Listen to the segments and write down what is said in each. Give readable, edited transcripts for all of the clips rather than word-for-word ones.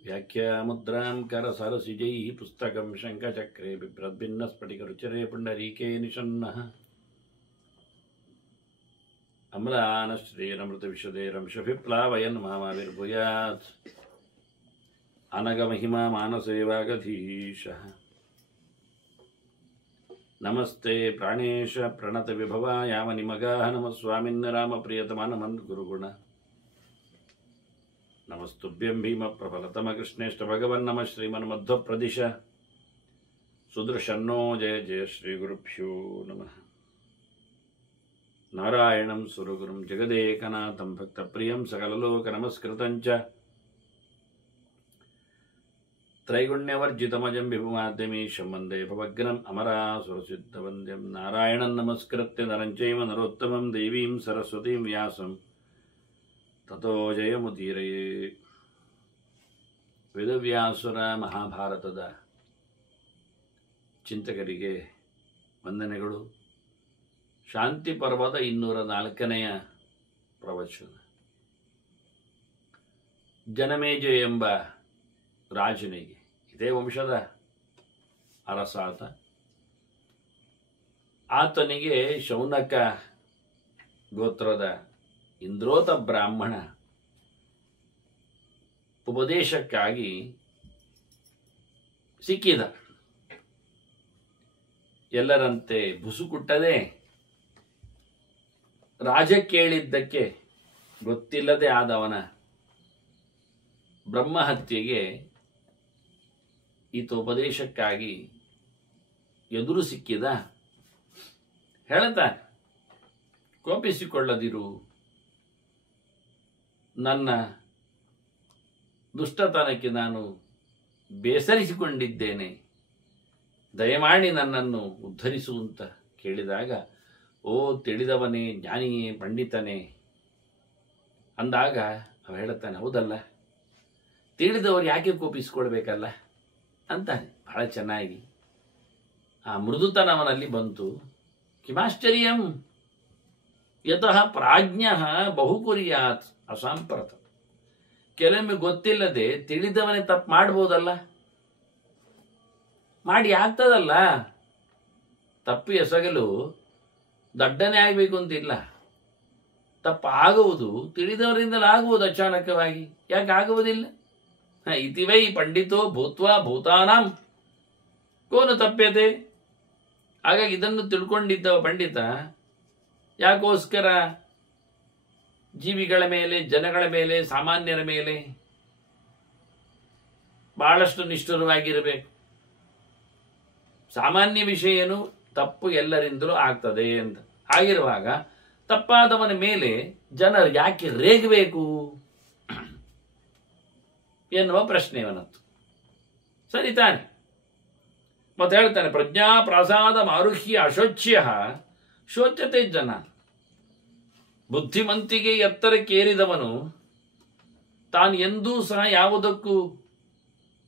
व्याख्यामुद्रां करसरसिजैः पुस्तकं शङ्खचक्रे बिभ्रद्भिन्नस्फटिकरुचिरे पुण्डरीके निषन्नः अम्लानश्रीरमृतविशदेरंशभिप्लावयन् मामाविर्भूयात् अनगमहिमा मानसे वागधीशः नमस्ते प्राणेश प्रणतविभवा यावनिमगाः नमः स्वामिन् रामप्रियतमानमन् गुरुगुण नमस्तुभ्यं भीमप्रफलतमकृष्णेष्ट भगवन् नमः श्रीमन्मध्वप्रदिश सुदृशन्नो जय जय श्रीगुरुभ्यो नमः नारायणं सुरगुरुं जगदेकनाथं भक्तप्रियं सकललोकनमस्कृतं च त्रैगुण्यवर्जितमजं विभुमाद्यमीशं वन्दे भवग्नम् अमरासुरसिद्धवन्द्यं नारायणं नमस्कृत्य नरं चैव नरोत्तमं देवीं सरस्वतीं व्यासं ततो जयमुदीरये ವೇದವ್ಯಾಸರ ಮಹಾಭಾರತದ ಚಿಂತಕರಿಗೆ ವಂದನೆಗಳು. ಶಾಂತಿ ಪರ್ವದ 204ನೆಯ ಪ್ರವಚನ. ಜನಮೇಜಯ ಎಂಬ ರಾಜನಿಗೆ, ಇದೇ ವಂಶದ ಅರಸಾತ, ಆತನಿಗೆ ಶೌನಕ ಗೋತ್ರದ ಇಂದ್ರೋತ ಬ್ರಾಹ್ಮಣ ಉಪದೇಶಕ್ಕಾಗಿ ಸಿಕ್ಕಿದ. ಎಲ್ಲರಂತೆ ಬುಸುಕುಟ್ಟದೆ ರಾಜ ಕೇಳಿದ್ದಕ್ಕೆ ಗೊತ್ತಿಲ್ಲದೆ ಆದವನ ಬ್ರಹ್ಮಹತ್ಯೆಗೆ ಈತ ಉಪದೇಶಕ್ಕಾಗಿ ಎದುರು ಸಿಕ್ಕಿದ. ಹೇಳ್ತಾನೆ, ಕೋಪಿಸಿಕೊಳ್ಳದಿರು, ನನ್ನ ದುಷ್ಟತನಕ್ಕೆ ನಾನು ಬೇಸರಿಸಿಕೊಂಡಿದ್ದೇನೆ, ದಯಮಾಡಿ ನನ್ನನ್ನು ಉದ್ಧರಿಸು ಅಂತ ಕೇಳಿದಾಗ, ಓ ತಿಳಿದವನೇ, ಜ್ಞಾನಿಯೇ, ಪಂಡಿತನೇ ಅಂದಾಗ ಅವ ಹೇಳುತ್ತಾನೆ, ಹೌದಲ್ಲ, ತಿಳಿದವರು ಯಾಕೆ ಕೋಪಿಸಿಕೊಳ್ಬೇಕಲ್ಲ ಅಂತಾನೆ. ಬಹಳ ಚೆನ್ನಾಗಿ ಆ ಮೃದುತನವನಲ್ಲಿ ಬಂತು. ಕಿಮಾಶ್ಚರ್ಯಂ ಯತಃ ಪ್ರಾಜ್ಞಃ ಬಹುಕುರ್ಯಾತ್ ಅಸಾಂಪ್ರತ. ಕೆಲವೊಮ್ಮೆ ಗೊತ್ತಿಲ್ಲದೆ ತಿಳಿದವನೇ ತಪ್ಪು ಮಾಡ್ಬೋದಲ್ಲ, ಮಾಡಿ ಆಗ್ತದಲ್ಲ. ತಪ್ಪು ಎಸಗಲು ದಡ್ಡನೆ ಆಗಬೇಕು ಅಂತಿಲ್ಲ. ತಪ್ಪು ಆಗುವುದು ತಿಳಿದವರಿಂದಲೇ ಆಗುವುದು ಅಚಾನಕವಾಗಿ. ಯಾಕೆ ಆಗುವುದಿಲ್ಲ? ಇತಿವೈ ಪಂಡಿತೋ ಭೂತ್ವಾ ಭೂತಾನಾಂ ಕೋನು ತಪ್ಯತೆ. ಹಾಗಾಗಿ ಇದನ್ನು ತಿಳ್ಕೊಂಡಿದ್ದವ ಪಂಡಿತ ಯಾಕೋಸ್ಕರ ಜೀವಿಗಳ ಮೇಲೆ, ಜನಗಳ ಮೇಲೆ, ಸಾಮಾನ್ಯರ ಮೇಲೆ ಬಹಳಷ್ಟು ನಿಷ್ಠುರವಾಗಿರಬೇಕು. ಸಾಮಾನ್ಯ ವಿಷಯನು ತಪ್ಪು ಎಲ್ಲರಿಂದಲೂ ಆಗ್ತದೆ ಅಂತ. ಆಗಿರುವಾಗ ತಪ್ಪಾದವನ ಮೇಲೆ ಜನರು ಯಾಕೆ ರೇಗಬೇಕು ಎನ್ನುವ ಪ್ರಶ್ನೆ ಅವನತ್ತು. ಸರಿ ತಾನೆ. ಮತ್ತೆ ಹೇಳ್ತಾನೆ, ಪ್ರಜ್ಞಾ ಪ್ರಾಸಾದ ಮಾರುಹ್ಯ ಅಶೋಚ್ಯ ಶೋಚ್ಯತೆ ಜನ. ಬುದ್ಧಿಮಂತಿಗೆ ಎತ್ತರಕ್ಕೇರಿದವನು ತಾನು ಎಂದೂ ಸಹ ಯಾವುದಕ್ಕೂ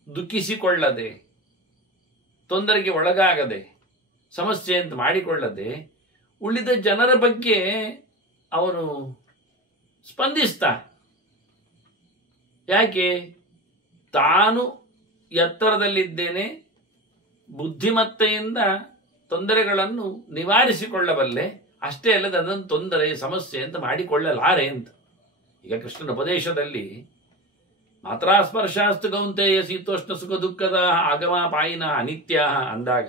ದುಃಖಿಸಿಕೊಳ್ಳದೆ, ತೊಂದರೆಗೆ ಒಳಗಾಗದೆ, ಸಮಸ್ಯೆ ಅಂತ ಮಾಡಿಕೊಳ್ಳದೆ ಉಳಿದ ಜನರ ಬಗ್ಗೆ ಅವನು ಸ್ಪಂದಿಸ್ತಾ. ಯಾಕೆ? ತಾನು ಎತ್ತರದಲ್ಲಿದ್ದೇನೆ, ಬುದ್ಧಿಮತ್ತೆಯಿಂದ ತೊಂದರೆಗಳನ್ನು ನಿವಾರಿಸಿಕೊಳ್ಳಬಲ್ಲೆ, ಅಷ್ಟೇ ಅಲ್ಲದೆ ಅದನ್ನು ತೊಂದರೆ, ಸಮಸ್ಯೆ ಅಂತ ಮಾಡಿಕೊಳ್ಳಲಾರೆ ಅಂತ. ಈಗ ಕೃಷ್ಣನ ಉಪದೇಶದಲ್ಲಿ ಮಾತ್ರಾ ಸ್ಪರ್ಶಾಸ್ತು ಕೌಂತೆಯ ಶೀತೋಷ್ಣ ಸುಖ ದುಃಖದ ಆಗಮಾಪಾಯಿನ ಅನಿತ್ಯ ಅಂದಾಗ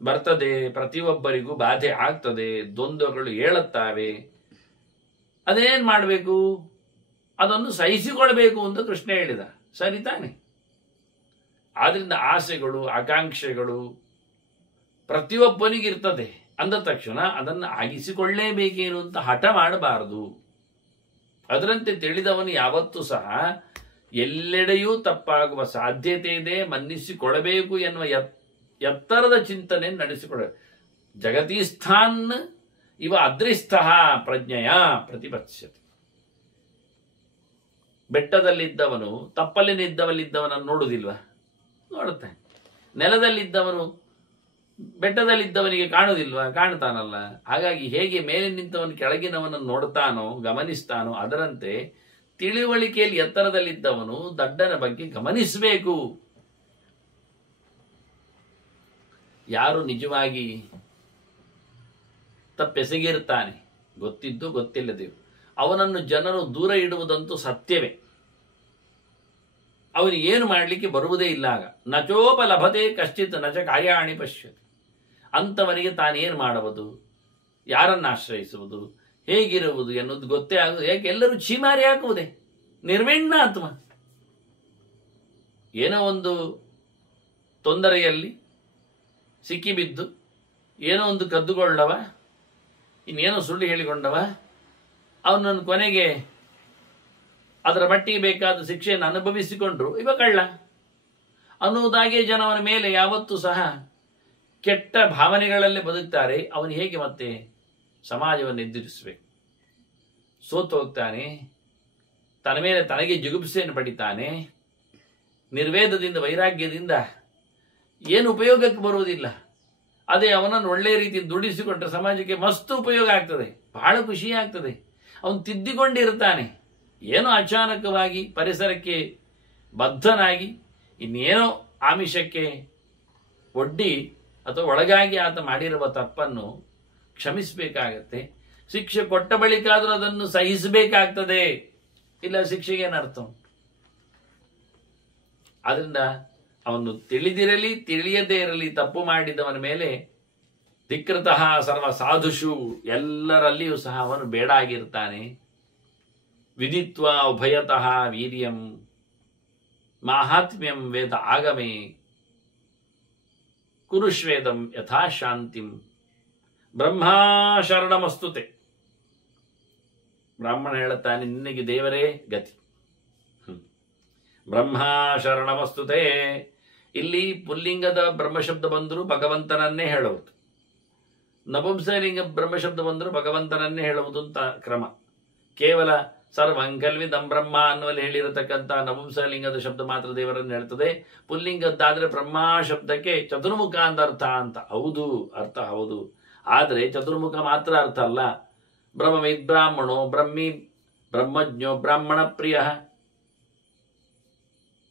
ಬರ್ತದೆ, ಪ್ರತಿಯೊಬ್ಬರಿಗೂ ಬಾಧೆ ಆಗ್ತದೆ, ದ್ವಂದ್ವಗಳು ಏಳುತ್ತವೆ. ಅದೇನ್ ಮಾಡಬೇಕು? ಅದನ್ನು ಸಹಿಸಿಕೊಳ್ಬೇಕು ಅಂತ ಕೃಷ್ಣ ಹೇಳಿದ. ಸರಿ ತಾನೆ. ಆದ್ರಿಂದ ಆಸೆಗಳು, ಆಕಾಂಕ್ಷೆಗಳು ಪ್ರತಿಯೊಬ್ಬನಿಗಿರ್ತದೆ. ಅಂದ ತಕ್ಷಣ ಅದನ್ನು ಆಗಿಸಿಕೊಳ್ಳೇಬೇಕೇನು ಅಂತ ಹಠ ಮಾಡಬಾರದು. ಅದರಂತೆ ತಿಳಿದವನು ಯಾವತ್ತೂ ಸಹ ಎಲ್ಲೆಡೆಯೂ ತಪ್ಪಾಗುವ ಸಾಧ್ಯತೆ ಇದೆ, ಮನ್ನಿಸಿಕೊಳ್ಳಬೇಕು ಎನ್ನುವ ಎತ್ತರದ ಚಿಂತನೆ ನಡೆಸಿಕೊಳ್ಳಬೇಕು. ಜಗತೀಸ್ಥಾನ್ ಇವ ಅದ್ರಿಸ್ಥ ಪ್ರಜ್ಞೆಯ ಪ್ರತಿಪತ್ಸ್ಯತೆ. ಬೆಟ್ಟದಲ್ಲಿದ್ದವನು ತಪ್ಪಲಿನಿದ್ದವಲ್ಲಿದ್ದವನನ್ನು ನೋಡುವುದಿಲ್ವ? ನೋಡುತ್ತಾನೆ. ನೆಲದಲ್ಲಿದ್ದವನು ಬೆಟ್ಟದಲ್ಲಿದ್ದವನಿಗೆ ಕಾಣುವುದಿಲ್ವಾ? ಕಾಣ್ತಾನಲ್ಲ. ಹಾಗಾಗಿ ಹೇಗೆ ಮೇಲೆ ನಿಂತವನು ಕೆಳಗಿನವನನ್ನು ನೋಡ್ತಾನೋ, ಗಮನಿಸ್ತಾನೋ, ಅದರಂತೆ ತಿಳಿವಳಿಕೆಯಲ್ಲಿ ಎತ್ತರದಲ್ಲಿದ್ದವನು ದಡ್ಡನ ಬಗ್ಗೆ ಗಮನಿಸಬೇಕು. ಯಾರು ನಿಜವಾಗಿ ತಪ್ಪೆಸಗಿರ್ತಾನೆ, ಗೊತ್ತಿದ್ದು ಗೊತ್ತಿಲ್ಲದೆಯೋ, ಅವನನ್ನು ಜನರು ದೂರ ಇಡುವುದಂತೂ ಸತ್ಯವೇ. ಅವನಿಗೆ ಏನು ಮಾಡಲಿಕ್ಕೆ ಬರುವುದೇ ಇಲ್ಲ. ಆಗ ನಚೋಪಲಭತೆ ಕಶ್ಚಿತ್ ನಚ ಕಾರ್ಯಾಣಿ ಪಶ್ಯತಿ. ಅಂಥವನಿಗೆ ತಾನೇನು ಮಾಡುವುದು, ಯಾರನ್ನು ಆಶ್ರಯಿಸುವುದು, ಹೇಗಿರುವುದು ಎನ್ನುವುದು ಗೊತ್ತೇ ಆಗುವುದು. ಯಾಕೆ? ಎಲ್ಲರೂ ಛೀಮಾರಿ ಹಾಕುವುದೇ. ನಿರ್ವಿಣ್ಣಾತ್ಮ. ಏನೋ ಒಂದು ತೊಂದರೆಯಲ್ಲಿ ಸಿಕ್ಕಿಬಿದ್ದು ಏನೋ ಒಂದು ಕದ್ದುಕೊಳ್ಳವ, ಇನ್ನೇನೋ ಸುಳ್ಳು ಹೇಳಿಕೊಂಡವ, ಅವನನ್ನು ಕೊನೆಗೆ ಅದರ ಮಟ್ಟಿಗೆ ಬೇಕಾದ ಶಿಕ್ಷೆಯನ್ನು ಅನುಭವಿಸಿಕೊಂಡ್ರು, ಇವ ಕಳ್ಳ ಅನ್ನುವುದಾಗೆ ಜನ ಅವನ ಮೇಲೆ ಯಾವತ್ತೂ ಸಹ ಕೆಟ್ಟ ಭಾವನೆಗಳಲ್ಲೇ ಬದುಕ್ತಾರೆ. ಅವನು ಹೇಗೆ ಮತ್ತೆ ಸಮಾಜವನ್ನು ಎದುರಿಸಬೇಕು? ಸೋತು ಹೋಗ್ತಾನೆ, ತನ್ನ ಮೇಲೆ ತನಗೆ ಜಿಗುಪ್ಸೆಯನ್ನು ಪಡಿತಾನೆ. ನಿರ್ವೇದದಿಂದ, ವೈರಾಗ್ಯದಿಂದ ಏನು ಉಪಯೋಗಕ್ಕೆ ಬರುವುದಿಲ್ಲ. ಅದೇ ಅವನನ್ನು ಒಳ್ಳೆಯ ರೀತಿಯಲ್ಲಿ ದುಡಿಸಿಕೊಂಡ್ರೆ ಸಮಾಜಕ್ಕೆ ಮಸ್ತ್ ಉಪಯೋಗ ಆಗ್ತದೆ, ಬಹಳ ಖುಷಿ ಆಗ್ತದೆ. ಅವನು ತಿದ್ದಿಕೊಂಡಿರ್ತಾನೆ. ಏನೋ ಅಚಾನಕವಾಗಿ ಪರಿಸರಕ್ಕೆ ಬದ್ಧನಾಗಿ ಇನ್ನೇನೋ ಆಮಿಷಕ್ಕೆ ಒಡ್ಡಿ ಅಥವಾ ಒಳಗಾಗಿ ಆತ ಮಾಡಿರುವ ತಪ್ಪನ್ನು ಕ್ಷಮಿಸಬೇಕಾಗತ್ತೆ. ಶಿಕ್ಷೆ ಕೊಟ್ಟ ಬಳಿಕ ಆದರೂ ಅದನ್ನು ಸಹಿಸಬೇಕಾಗ್ತದೆ. ಇಲ್ಲ ಶಿಕ್ಷೆಗೆ ಏನರ್ಥ? ಆದ್ರಿಂದ ಅವನು ತಿಳಿದಿರಲಿ ತಿಳಿಯದೇ ಇರಲಿ ತಪ್ಪು ಮಾಡಿದವನ ಮೇಲೆ ಧಿಕೃತಃ ಸರ್ವ ಸಾಧುಷು, ಎಲ್ಲರಲ್ಲಿಯೂ ಸಹ ಅವನು ಬೇಡ ಆಗಿರ್ತಾನೆ. ವಿದಿತ್ವ ಉಭಯತಃ ವೀರ್ಯಂ ಮಾಹಾತ್ಮ್ಯಂ ವೇದ ಆಗಮೇ ಕುರುಷ್ವೇದಂ ಯಥಾ ಶಾಂತಿಂ ಬ್ರಹ್ಮಾ ಶರಣಮಸ್ತುತೆ. ಬ್ರಾಹ್ಮಣ ಹೇಳುತ್ತಾನೆ, ನಿನಗೆ ದೇವರೇ ಗತಿ. ಬ್ರಹ್ಮಾ ಶರಣಮಸ್ತುತೆ. ಇಲ್ಲಿ ಪುಲ್ಲಿಂಗದ ಬ್ರಹ್ಮಶಬ್ದ ಬಂದರೂ ಭಗವಂತನನ್ನೇ ಹೇಳುವುದು, ನಪುಂಸಲಿಂಗ ಬ್ರಹ್ಮಶಬ್ದ ಬಂದರೂ ಭಗವಂತನನ್ನೇ ಹೇಳುವುದು ಅಂತ ಕ್ರಮ. ಕೇವಲ ಸರ್ವಂಕಲ್ವಿದಂ ಬ್ರಹ್ಮ ಅನ್ನುವಲ್ಲಿ ಹೇಳಿರತಕ್ಕಂಥ ನಪುಂಸಲಿಂಗದ ಶಬ್ದ ಮಾತ್ರ ದೇವರನ್ನು ಹೇಳ್ತದೆ. ಪುಲ್ಲಿಂಗದ್ದಾದ್ರೆ ಬ್ರಹ್ಮಾ ಶಬ್ದಕ್ಕೆ ಚತುರ್ಮುಖ ಅಂತ ಅರ್ಥ ಅಂತ. ಹೌದು, ಅರ್ಥ ಹೌದು. ಆದರೆ ಚತುರ್ಮುಖ ಮಾತ್ರ ಅರ್ಥ ಅಲ್ಲ. ಬ್ರಹ್ಮವಿದ್ ಬ್ರಾಹ್ಮಣೋ ಬ್ರಹ್ಮಿ ಬ್ರಹ್ಮಜ್ಞೋ ಬ್ರಾಹ್ಮಣ ಪ್ರಿಯ,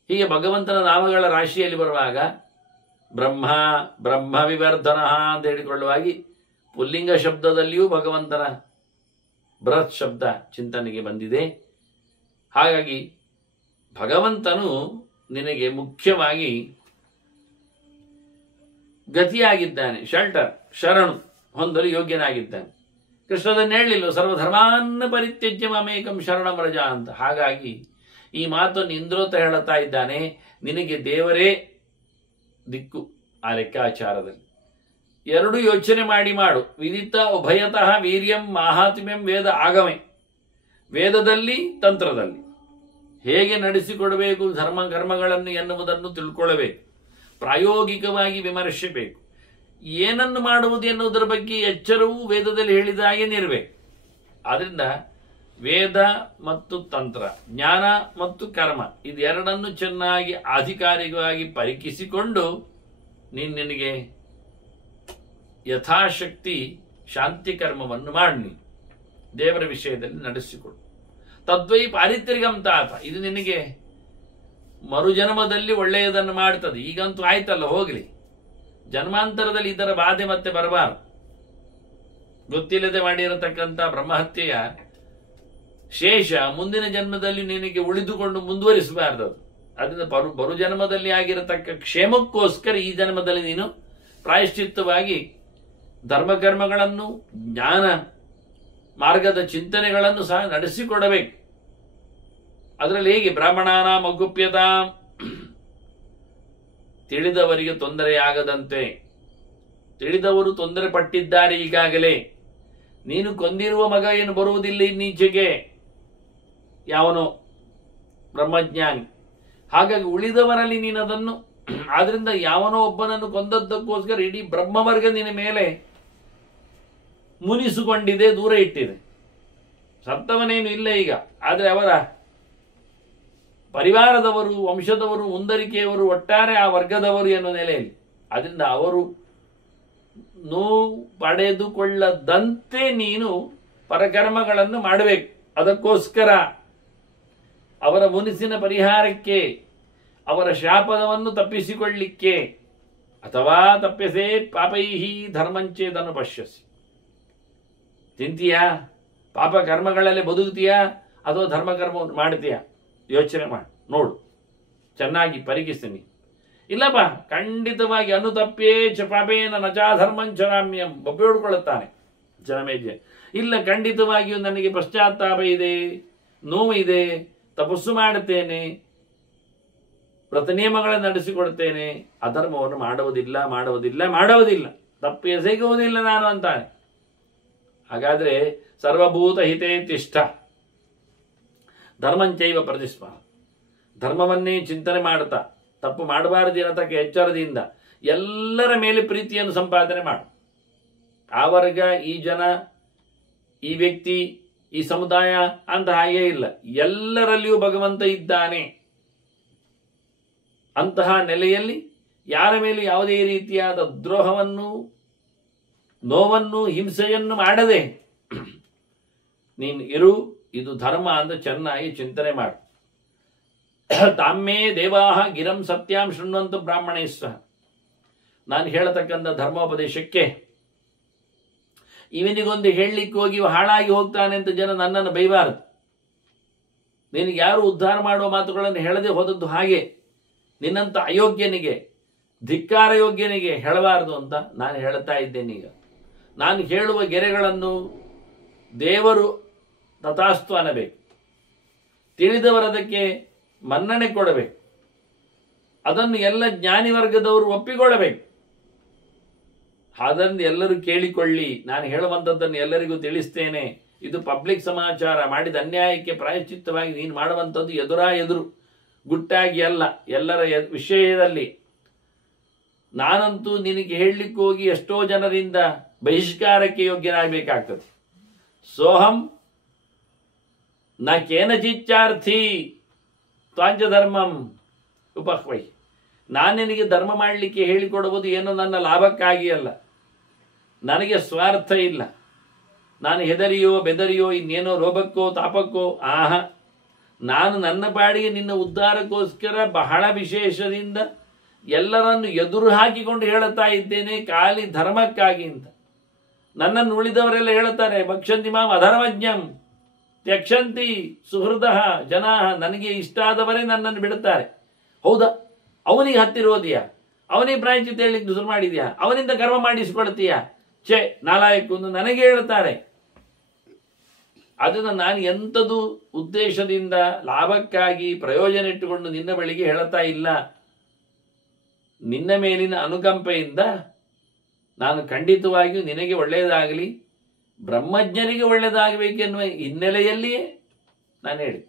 ಹೀಗೆ ಭಗವಂತನ ನಾಮಗಳ ರಾಶಿಯಲ್ಲಿ ಬರುವಾಗ ಬ್ರಹ್ಮ ಬ್ರಹ್ಮ ವಿವರ್ಧನ ಅಂತ ಹೇಳಿಕೊಳ್ಳುವಾಗಿ ಪುಲ್ಲಿಂಗ ಶಬ್ದದಲ್ಲಿಯೂ ಭಗವಂತನ ಬೃಹತ್ ಶಬ್ದ ಚಿಂತನೆಗೆ ಬಂದಿದೆ. ಹಾಗಾಗಿ ಭಗವಂತನು ನಿನಗೆ ಮುಖ್ಯವಾಗಿ ಗತಿಯಾಗಿದ್ದಾನೆ, ಶೆಲ್ಟರ್, ಶರಣು ಹೊಂದಲು ಯೋಗ್ಯನಾಗಿದ್ದಾನೆ. ಕೃಷ್ಣದನ್ನು ಹೇಳಲಿಲ್ಲ, ಸರ್ವಧರ್ಮಾನ್ನ ಪರಿತ್ಯಜ್ಯ ಮಾಮೇಕಂ ಶರಣಂ ವ್ರಜ ಅಂತ. ಹಾಗಾಗಿ ಈ ಮಾತನ್ನು ಇಂದ್ರೋತ ಹೇಳುತ್ತಾ ಇದ್ದಾನೆ, ನಿನಗೆ ದೇವರೇ ದಿಕ್ಕು. ಆ ಲೆಕ್ಕಾಚಾರದಲ್ಲಿ ಎರಡು ಯೋಚನೆ ಮಾಡಿ ಮಾಡು. ವಿದಿತ ಉಭಯತಃ ವೀರ್ಯಂ ಮಾಹಾತ್ಮ್ಯಂ ವೇದ ಆಗಮೆ. ವೇದದಲ್ಲಿ ತಂತ್ರದಲ್ಲಿ ಹೇಗೆ ನಡೆಸಿಕೊಡಬೇಕು ಧರ್ಮ ಕರ್ಮಗಳನ್ನು ಎನ್ನುವುದನ್ನು ತಿಳ್ಕೊಳ್ಳಬೇಕು. ಪ್ರಾಯೋಗಿಕವಾಗಿ ವಿಮರ್ಶಿಸಬೇಕು. ಏನನ್ನು ಮಾಡುವುದು ಎನ್ನುವುದರ ಬಗ್ಗೆ ಎಚ್ಚರವೂ ವೇದದಲ್ಲಿ ಹೇಳಿದ ಹಾಗೇನೆ ಇರಬೇಕು. ಆದ್ರಿಂದ ವೇದ ಮತ್ತು ತಂತ್ರ, ಜ್ಞಾನ ಮತ್ತು ಕರ್ಮ, ಇದೆರಡನ್ನು ಚೆನ್ನಾಗಿ ಆಧಿಕಾರಿಕವಾಗಿ ಪರೀಕ್ಷಿಸಿಕೊಂಡು ನಿನಗೆ ಯಥಾಶಕ್ತಿ ಶಾಂತಿ ಕರ್ಮವನ್ನು ಮಾಡಿ ದೇವರ ವಿಷಯದಲ್ಲಿ ನಡೆಸಿಕೊಡು. ತದ್ವೈ ಪಾರಿತ್ರಿಗಂ ತಾತ. ಇದು ನಿನಗೆ ಮರುಜನ್ಮದಲ್ಲಿ ಒಳ್ಳೆಯದನ್ನು ಮಾಡ್ತದೆ. ಈಗಂತೂ ಆಯ್ತಲ್ಲ, ಹೋಗ್ಲಿ. ಜನ್ಮಾಂತರದಲ್ಲಿ ಇದರ ಬಾಧೆ ಮತ್ತೆ ಬರಬಾರದು. ಗೊತ್ತಿಲ್ಲದೆ ಮಾಡಿರತಕ್ಕಂಥ ಬ್ರಹ್ಮಹತ್ಯೆಯ ಶೇಷ ಮುಂದಿನ ಜನ್ಮದಲ್ಲಿ ನಿನಗೆ ಉಳಿದುಕೊಂಡು ಮುಂದುವರಿಸಬಾರದು. ಅದರಿಂದ ಬರು ಜನ್ಮದಲ್ಲಿ ಆಗಿರತಕ್ಕ ಕ್ಷೇಮಕ್ಕೋಸ್ಕರ ಈ ಜನ್ಮದಲ್ಲಿ ನೀನು ಪ್ರಾಯಶ್ಚಿತ್ತವಾಗಿ ಧರ್ಮಕರ್ಮಗಳನ್ನು, ಜ್ಞಾನ ಮಾರ್ಗದ ಚಿಂತನೆಗಳನ್ನು ಸಹ ನಡೆಸಿಕೊಡಬೇಕು. ಅದರಲ್ಲಿ ಹೇಗೆ ಬ್ರಾಹ್ಮಣಾನ ಮಗುಪ್ಯತ, ತಿಳಿದವರಿಗೆ ತೊಂದರೆಯಾಗದಂತೆ. ತಿಳಿದವರು ತೊಂದರೆ ಪಟ್ಟಿದ್ದಾರೆ ಈಗಾಗಲೇ. ನೀನು ಕೊಂದಿರುವ ಮಗ ಏನು ಬರುವುದಿಲ್ಲ ಇನ್ನೀಚೆಗೆ, ಯಾವನೋ ಬ್ರಹ್ಮಜ್ಞಾನಿ. ಹಾಗಾಗಿ ಉಳಿದವರಲ್ಲಿ ನೀನು ಅದನ್ನು, ಆದ್ರಿಂದ ಯಾವನೋ ಒಬ್ಬನನ್ನು ಕೊಂದದ್ದಕ್ಕೋಸ್ಕರ ಇಡೀ ಬ್ರಹ್ಮವರ್ಗ ನಿನ್ನ ಮೇಲೆ ಮುನಿಸಿಕೊಂಡಿದೆ, ದೂರ ಇಟ್ಟಿದೆ. ಸತ್ತವನೇನು ಇಲ್ಲ ಈಗ, ಆದರೆ ಅವರ ಪರಿವಾರದವರು, ವಂಶದವರು, ಮುಂದರಿಕೆಯವರು, ಒಟ್ಟಾರೆ ಆ ವರ್ಗದವರು ಎನ್ನುವ ನೆಲೆಯಲ್ಲಿ. ಅದರಿಂದ ಅವರು ನೋವು ಪಡೆದುಕೊಳ್ಳದಂತೆ ನೀನು ಪರಕರ್ಮಗಳನ್ನು ಮಾಡಬೇಕು. ಅದಕ್ಕೋಸ್ಕರ ಅವರ ಮುನಿಸಿನ ಪರಿಹಾರಕ್ಕೆ, ಅವರ ಶಾಪವನ್ನು ತಪ್ಪಿಸಿಕೊಳ್ಳಿಕ್ಕೆ, ಅಥವಾ ತಪ್ಪಿಸೇ ಪಾಪೈಹಿ ಧರ್ಮಂಚೇದನ್ನು ಪಶ್ಯಸಿ. ತಿಂತೀಯಾ? ಪಾಪ ಕರ್ಮಗಳಲ್ಲೇ ಬದುಕ್ತೀಯಾ ಅಥವಾ ಧರ್ಮಕರ್ಮವನ್ನು ಮಾಡ್ತೀಯಾ? ಯೋಚನೆ ಮಾಡಿ ನೋಡು, ಚೆನ್ನಾಗಿ ಪರೀಕ್ಷಿಸ್ತೀನಿ. ಇಲ್ಲಪ್ಪ, ಖಂಡಿತವಾಗಿ ಅನುತಪ್ಪೇಚ ಪಾಪೇನ ನಚಾಧರ್ಮಂಚರಾಮ್ಯಂ ಒಪ್ಪಿಕೊಳ್ಳುತ್ತಾನೆ ಜನಮೇಜಯ. ಇಲ್ಲ, ಖಂಡಿತವಾಗಿಯೂ ನನಗೆ ಪಶ್ಚಾತ್ತಾಪ ಇದೆ, ನೋವು ಇದೆ, ತಪಸ್ಸು ಮಾಡುತ್ತೇನೆ, ವ್ರತ ನಿಯಮಗಳನ್ನು ನಡೆಸಿಕೊಡ್ತೇನೆ, ಅಧರ್ಮವನ್ನು ಮಾಡುವುದಿಲ್ಲ ಮಾಡುವುದಿಲ್ಲ ಮಾಡುವುದಿಲ್ಲ, ತಪ್ಪು ಎಸಗುವುದಿಲ್ಲ ನಾನು ಅಂತಾನೆ. ಹಾಗಾದ್ರೆ ಸರ್ವಭೂತ ಹಿತೇ ತಿಷ್ಠ ಧರ್ಮಂಚೈವ ಪ್ರತಿಸ್ಮ, ಧರ್ಮವನ್ನೇ ಚಿಂತನೆ ಮಾಡುತ್ತಾ ತಪ್ಪು ಮಾಡಬಾರದು ಅನ್ನತಕ್ಕ ಎಚ್ಚರದಿಂದ ಎಲ್ಲರ ಮೇಲೆ ಪ್ರೀತಿಯನ್ನು ಸಂಪಾದನೆ ಮಾಡು. ಆ ವರ್ಗ, ಈ ಜನ, ಈ ವ್ಯಕ್ತಿ, ಈ ಸಮುದಾಯ ಅಂತ ಹಾಗೇ ಇಲ್ಲ, ಎಲ್ಲರಲ್ಲಿಯೂ ಭಗವಂತ ಇದ್ದಾನೆ. ಅಂತಹ ನೆಲೆಯಲ್ಲಿ ಯಾರ ಮೇಲೆ ಯಾವುದೇ ರೀತಿಯಾದ ದ್ರೋಹವನ್ನು, ನೋವನ್ನು, ಹಿಂಸೆಯನ್ನು ಮಾಡದೆ ನೀನು ಇರು. ಇದು ಧರ್ಮ ಅಂತ ಚೆನ್ನಾಗಿ ಚಿಂತನೆ ಮಾಡು. ತಾಮೇ ದೇವಾಹ ಗಿರಂ ಸತ್ಯಾಂ ಶೃಣ್ವಂತು ಬ್ರಾಹ್ಮಣೇಶ್ವ. ನಾನು ಹೇಳತಕ್ಕಂಥ ಧರ್ಮೋಪದೇಶಕ್ಕೆ ಇವನಿಗೊಂದು ಹೇಳಲಿಕ್ಕೆ ಹೋಗಿ ಹಾಳಾಗಿ ಹೋಗ್ತಾನೆ ಅಂತ ಜನ ನನ್ನನ್ನು ಬೈಬಾರದು. ನಿನಗೆ ಯಾರು ಉದ್ಧಾರ ಮಾಡುವ ಮಾತುಗಳನ್ನು ಹೇಳದೆ ಹೋದದ್ದು ಹಾಗೆ ನಿನ್ನಂತ ಅಯೋಗ್ಯನಿಗೆ, ಧಿಕ್ಕಾರ ಯೋಗ್ಯನಿಗೆ ಹೇಳಬಾರದು ಅಂತ ನಾನು ಹೇಳ್ತಾ ಇದ್ದೇನೆ. ಈಗ ನಾನು ಹೇಳುವ ಗೆರೆಗಳನ್ನು ದೇವರು ತಥಾಸ್ತು ಅನ್ನಬೇಕು, ತಿಳಿದವರದಕ್ಕೆ ಮನ್ನಣೆ ಕೊಡಬೇಕು, ಅದನ್ನು ಎಲ್ಲ ಜ್ಞಾನಿ ವರ್ಗದವರು ಒಪ್ಪಿಕೊಳ್ಳಬೇಕು. ಅದನ್ನು ಎಲ್ಲರೂ ಕೇಳಿಕೊಳ್ಳಿ. ನಾನು ಹೇಳುವಂಥದ್ದನ್ನು ಎಲ್ಲರಿಗೂ ತಿಳಿಸ್ತೇನೆ. ಇದು ಪಬ್ಲಿಕ್ ಸಮಾಚಾರ. ಮಾಡಿದ ಅನ್ಯಾಯಕ್ಕೆ ಪ್ರಾಯಶ್ಚಿತ್ತವಾಗಿ ನೀನು ಮಾಡುವಂಥದ್ದು ಎದುರು ಗುಟ್ಟಾಗಿ ಅಲ್ಲ, ಎಲ್ಲರ ವಿಷಯದಲ್ಲಿ. ನಾನಂತೂ ನಿನಗೆ ಹೇಳಲಿಕ್ಕೆ ಹೋಗಿ ಎಷ್ಟೋ ಜನರಿಂದ ಬಹಿಷ್ಕಾರಕ್ಕೆ ಯೋಗ್ಯನಾಗಬೇಕಾಗ್ತದೆ. ಸೋಹಂ ನ ಕೇನಚಿಚ್ಚಾರ್ಥಿ ತ್ವಾಂಚ ಧರ್ಮಂ ಉಪಹ್ವೈ. ನಾನು ನಿನಗೆ ಧರ್ಮ ಮಾಡಲಿಕ್ಕೆ ಹೇಳಿಕೊಡುವುದು ಏನೋ ನನ್ನ ಲಾಭಕ್ಕಾಗಿ ಅಲ್ಲ, ನನಗೆ ಸ್ವಾರ್ಥ ಇಲ್ಲ. ನಾನು ಹೆದರಿಯೋ ಬೆದರಿಯೋ ಇನ್ನೇನೋ ರೋಗಕ್ಕೋ ತಾಪಕ್ಕೋ, ನಾನು ನನ್ನ ಪಾಡಿಗೆ ನಿನ್ನ ಉದ್ಧಾರಕ್ಕೋಸ್ಕರ ಬಹಳ ವಿಶೇಷದಿಂದ ಎಲ್ಲರನ್ನು ಎದುರು ಹಾಕಿಕೊಂಡು ಹೇಳುತ್ತಾ ಇದ್ದೇನೆ, ಖಾಲಿ ಧರ್ಮಕ್ಕಾಗಿ ಅಂತ. ನನ್ನನ್ನು ಉಳಿದವರೆಲ್ಲ ಹೇಳುತ್ತಾರೆ, ಭಕ್ಷಂತಿ ಮಾಂ ಅಧರ್ಮಜ್ಞಂ ತ್ಯಕ್ಷಂತಿ ಸುಹೃದ ಜನ. ನನಗೆ ಇಷ್ಟ ಆದವರೇ ನನ್ನನ್ನು ಬಿಡುತ್ತಾರೆ. ಹೌದಾ? ಅವನಿಗೆ ಹತ್ತಿರೋದಿಯಾ? ಅವನಿಗೆ ಪ್ರಾಯಶ್ಚಿತ್ತ ಹೇಳಲಿಕ್ಕೆ ಶುರು ಮಾಡಿದ್ಯಾ? ಅವನಿಂದ ಕರ್ಮ ಮಾಡಿಸಿಕೊಳ್ತೀಯಾ? ಛೇ ನಾಲಾಯಕ್ಕು ನನಗೆ ಹೇಳುತ್ತಾರೆ. ಅದನ್ನು ನಾನು ಎಂಥದು ಉದ್ದೇಶದಿಂದ, ಲಾಭಕ್ಕಾಗಿ ಪ್ರಯೋಜನ ಇಟ್ಟುಕೊಂಡು ನಿನ್ನ ಬಳಿಗೆ ಹೇಳುತ್ತಾ ಇಲ್ಲ. ನಿನ್ನ ಮೇಲಿನ ಅನುಕಂಪೆಯಿಂದ ನಾನು ಖಂಡಿತವಾಗಿಯೂ ನಿನಗೆ ಒಳ್ಳೆಯದಾಗಲಿ, ಬ್ರಹ್ಮಜ್ಞನಿಗೆ ಒಳ್ಳೆಯದಾಗಬೇಕೆನ್ನುವ ಹಿನ್ನೆಲೆಯಲ್ಲಿಯೇ ನಾನು ಹೇಳಿ.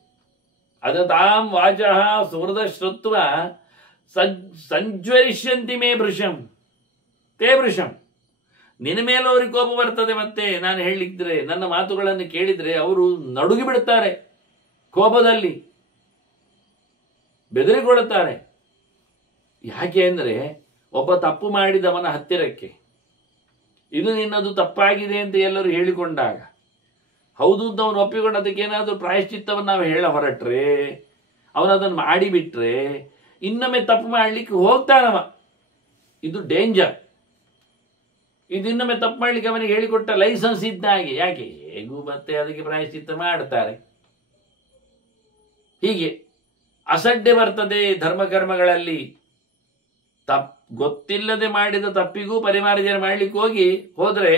ಅದ ತಾಂ ವಾಚಃ ಸುಹೃದ ಶ್ರುತ್ವ ಸಂಜ್ವರಿಷ್ಯಂತಿ ಮೇ ಭೃಶಂ ತೇ ಭೃಶಂ. ನಿನ್ನ ಮೇಲೆ ಅವ್ರಿಗೆ ಕೋಪ ಬರ್ತದೆ. ಮತ್ತೆ ನಾನು ಹೇಳಿದ್ರೆ, ನನ್ನ ಮಾತುಗಳನ್ನು ಕೇಳಿದ್ರೆ ಅವರು ನಡುಗಿ ಬಿಡುತ್ತಾರೆ, ಕೋಪದಲ್ಲಿ ಬೆದರಿಕೊಳ್ಳುತ್ತಾರೆ. ಯಾಕೆ ಅಂದರೆ, ಒಬ್ಬ ತಪ್ಪು ಮಾಡಿದವನ ಹತ್ತಿರಕ್ಕೆ ಇದು ನಿನ್ನದು ತಪ್ಪಾಗಿದೆ ಅಂತ ಎಲ್ಲರೂ ಹೇಳಿಕೊಂಡಾಗ, ಹೌದು ಅಂತ ಅವನು ಒಪ್ಪಿಕೊಂಡು ಅದಕ್ಕೇನಾದರೂ ಪ್ರಾಯಶ್ಚಿತ್ತವನ್ನು ನಾವು ಹೇಳ ಹೊರಟ್ರೆ, ಅವನದನ್ನು ಮಾಡಿಬಿಟ್ರೆ ಇನ್ನೊಮ್ಮೆ ತಪ್ಪು ಮಾಡಲಿಕ್ಕೆ ಹೋಗ್ತಾನವ. ಇದು ಡೇಂಜರ್. ಇದು ಇನ್ನೊಮ್ಮೆ ತಪ್ಪು ಮಾಡಲಿಕ್ಕೆ ಅವನಿಗೆ ಹೇಳಿಕೊಟ್ಟ ಲೈಸೆನ್ಸ್ ಇದ್ದ ಹಾಗೆ. ಯಾಕೆ? ಹೇಗೂ ಮತ್ತೆ ಅದಕ್ಕೆ ಪ್ರಾಯಶ್ಚಿತ್ತ ಮಾಡ್ತಾರೆ. ಹೀಗೆ ಅಸಡ್ಡೆ ಬರ್ತದೆ ಧರ್ಮಕರ್ಮಗಳಲ್ಲಿ. ಗೊತ್ತಿಲ್ಲದೆ ಮಾಡಿದ ತಪ್ಪಿಗೂ ಪರಿಮಾರ್ಜನೆ ಮಾಡಲಿಕ್ಕೆ ಹೋದ್ರೆ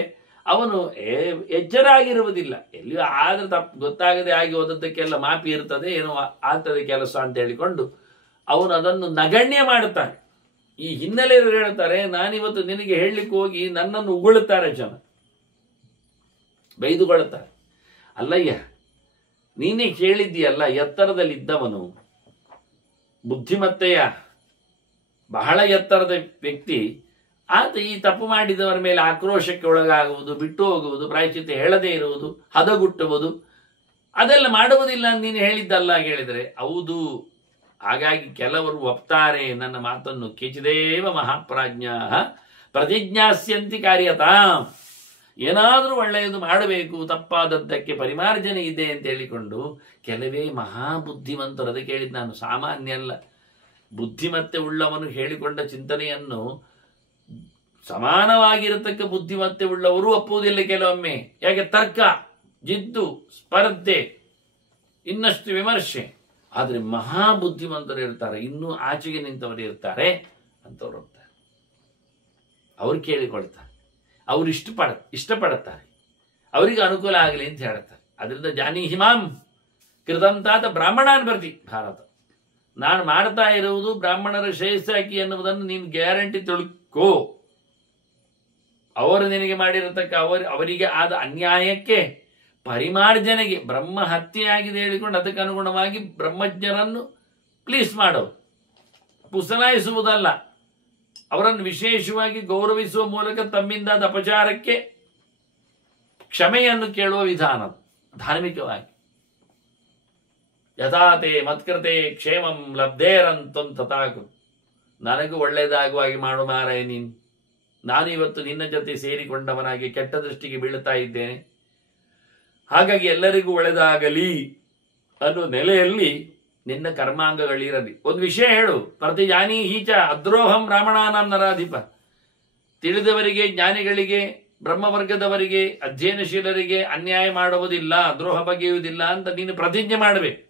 ಅವನು ಎಚ್ಚರ ಆಗಿರುವುದಿಲ್ಲ. ಎಲ್ಲಿಯೂ ಆದ್ರೆ ತಪ್ಪು ಗೊತ್ತಾಗದೆ ಆಗಿ ಹೋದದ್ದಕ್ಕೆಲ್ಲ ಮಾಪಿ ಇರ್ತದೆ, ಏನೋ ಆಗ್ತದೆ ಕೆಲಸ ಅಂತ ಹೇಳಿಕೊಂಡು ಅವನು ಅದನ್ನು ನಗಣ್ಯ ಮಾಡುತ್ತಾನೆ. ಈ ಹಿನ್ನೆಲೆಯಲ್ಲಿ ಹೇಳ್ತಾರೆ, ನಾನಿವತ್ತು ನಿನಗೆ ಹೇಳಲಿಕ್ಕೆ ಹೋಗಿ ನನ್ನನ್ನು ಉಗುಳುತ್ತಾರೆ ಜನ, ಬೈದುಕೊಳ್ಳುತ್ತಾರೆ. ಅಲ್ಲಯ್ಯ, ನೀನೇ ಕೇಳಿದ್ದೀಯಲ್ಲ, ಎತ್ತರದಲ್ಲಿದ್ದವನು, ಬುದ್ಧಿಮತ್ತೆಯ ಬಹಳ ಎತ್ತರದ ವ್ಯಕ್ತಿ, ಆತ ಈ ತಪ್ಪು ಮಾಡಿದವರ ಮೇಲೆ ಆಕ್ರೋಶಕ್ಕೆ ಒಳಗಾಗುವುದು, ಬಿಟ್ಟು ಹೋಗುವುದು, ಪ್ರಾಯಶ್ಚಿತ್ತ ಹೇಳದೇ ಇರುವುದು, ಹದಗುಟ್ಟುವುದು, ಅದೆಲ್ಲ ಮಾಡುವುದಿಲ್ಲ ಅಂತ ನೀನು ಹೇಳಿದ್ದಲ್ಲ ಹೇಳಿದರೆ ಹೌದು. ಹಾಗಾಗಿ ಕೆಲವರು ಒಪ್ತಾರೆ ನನ್ನ ಮಾತನ್ನು. ಕೇಚಿದೇವ ಮಹಾಪ್ರಾಜ್ಞ ಪ್ರತಿಜ್ಞಾಸ್ಯಂತಿ ಕಾರ್ಯತಾಂ. ಏನಾದರೂ ಒಳ್ಳೆಯದು ಮಾಡಬೇಕು, ತಪ್ಪಾದದ್ದಕ್ಕೆ ಪರಿಮಾರ್ಜನೆ ಇದೆ ಅಂತ ಹೇಳಿಕೊಂಡು ಕೆಲವೇ ಮಹಾಬುದ್ಧಿವಂತರು, ಅದಕ್ಕೆ ಹೇಳಿದ್ದು ನಾನು ಸಾಮಾನ್ಯ ಅಲ್ಲ, ಬುದ್ಧಿಮತ್ತೆ ಉಳ್ಳವನು ಹೇಳಿಕೊಂಡ ಚಿಂತನೆಯನ್ನು ಸಮಾನವಾಗಿರತಕ್ಕ ಬುದ್ಧಿಮತ್ತೆ ಉಳ್ಳವರು ಒಪ್ಪುವುದಿಲ್ಲ ಕೆಲವೊಮ್ಮೆ. ಯಾಕೆ? ತರ್ಕ, ಜಿದ್ದು, ಸ್ಪರ್ಧೆ, ಇನ್ನಷ್ಟು ವಿಮರ್ಶೆ. ಆದರೆ ಮಹಾಬುದ್ಧಿವಂತರು ಇರ್ತಾರೆ, ಇನ್ನೂ ಆಚೆಗೆ ನಿಂತವರು ಇರ್ತಾರೆ, ಅಂತವ್ರು ಹೋಗ್ತಾರೆ, ಅವ್ರು ಕೇಳಿಕೊಳ್ತಾರೆ, ಅವರು ಇಷ್ಟಪಡುತ್ತಾರೆ, ಅವರಿಗೆ ಅನುಕೂಲ ಆಗಲಿ ಅಂತ ಹೇಳ್ತಾರೆ. ಅದರಿಂದ ಜಾನಿ ಹಿಮಾಂ ಕೃತಂತಾತ ಬ್ರಾಹ್ಮಣಾನ್ ಬರ್ತಿ ಭಾರತ. ನಾನು ಮಾಡ್ತಾ ಇರುವುದು ಬ್ರಾಹ್ಮಣರ ಶ್ರೇಯಸ್ಸಾಕಿ ಎನ್ನುವುದನ್ನು ನೀನು ಗ್ಯಾರಂಟಿ ತಿಳ್ಕೋ. ಅವರು ನಿನಗೆ ಮಾಡಿರತಕ್ಕ ಅವರಿಗೆ ಆದ ಅನ್ಯಾಯಕ್ಕೆ ಪರಿಮಾರ್ಜನೆಗೆ, ಬ್ರಹ್ಮ ಹತ್ಯೆಯಾಗಿದೆ ಹೇಳಿಕೊಂಡು ಅದಕ್ಕೆ ಅನುಗುಣವಾಗಿ ಬ್ರಹ್ಮಜ್ಞರನ್ನು ಪ್ಲೀಸ್ ಮಾಡೋದು, ಪುಸಲಾಯಿಸುವುದಲ್ಲ, ಅವರನ್ನು ವಿಶೇಷವಾಗಿ ಗೌರವಿಸುವ ಮೂಲಕ ತಮ್ಮಿಂದಾದ ಅಪಚಾರಕ್ಕೆ ಕ್ಷಮೆಯನ್ನು ಕೇಳುವ ವಿಧಾನ ಧಾರ್ಮಿಕವಾಗಿ. ಯಥಾತೆ ಮತ್ಕೃತೆ ಕ್ಷೇಮಂ ಲಬ್ಧೇರಂತಂ ತಥಾಕು. ನನಗೂ ಒಳ್ಳೆಯದಾಗುವ ಹಾಗೆ ಮಾಡು ಮಾರಾಯ ನೀನು. ನಾನು ಇವತ್ತು ನಿನ್ನ ಜೊತೆ ಸೇರಿಕೊಂಡವನಾಗಿ ಕೆಟ್ಟ ದೃಷ್ಟಿಗೆ ಬೀಳುತ್ತಾ ಇದ್ದೇನೆ, ಹಾಗಾಗಿ ಎಲ್ಲರಿಗೂ ಒಳ್ಳೆದಾಗಲಿ ಅನ್ನೋ ನೆಲೆಯಲ್ಲಿ ನಿನ್ನ ಕರ್ಮಾಂಗಗಳಿರಲಿ. ಒಂದು ವಿಷಯ ಹೇಳು, ಪ್ರತಿಜಾನಿ ಹೀಚ ಅದ್ರೋಹಂ ಬ್ರಾಹ್ಮಣಾನಾಂ ನರಾಧಿಪ. ತಿಳಿದವರಿಗೆ, ಜ್ಞಾನಿಗಳಿಗೆ, ಬ್ರಹ್ಮವರ್ಗದವರಿಗೆ, ಅಧ್ಯಯನಶೀಲರಿಗೆ ಅನ್ಯಾಯ ಮಾಡುವುದಿಲ್ಲ, ದ್ರೋಹ ಬಗೆಯುವುದಿಲ್ಲ ಅಂತ ನೀನು ಪ್ರತಿಜ್ಞೆ ಮಾಡಬೇಕು.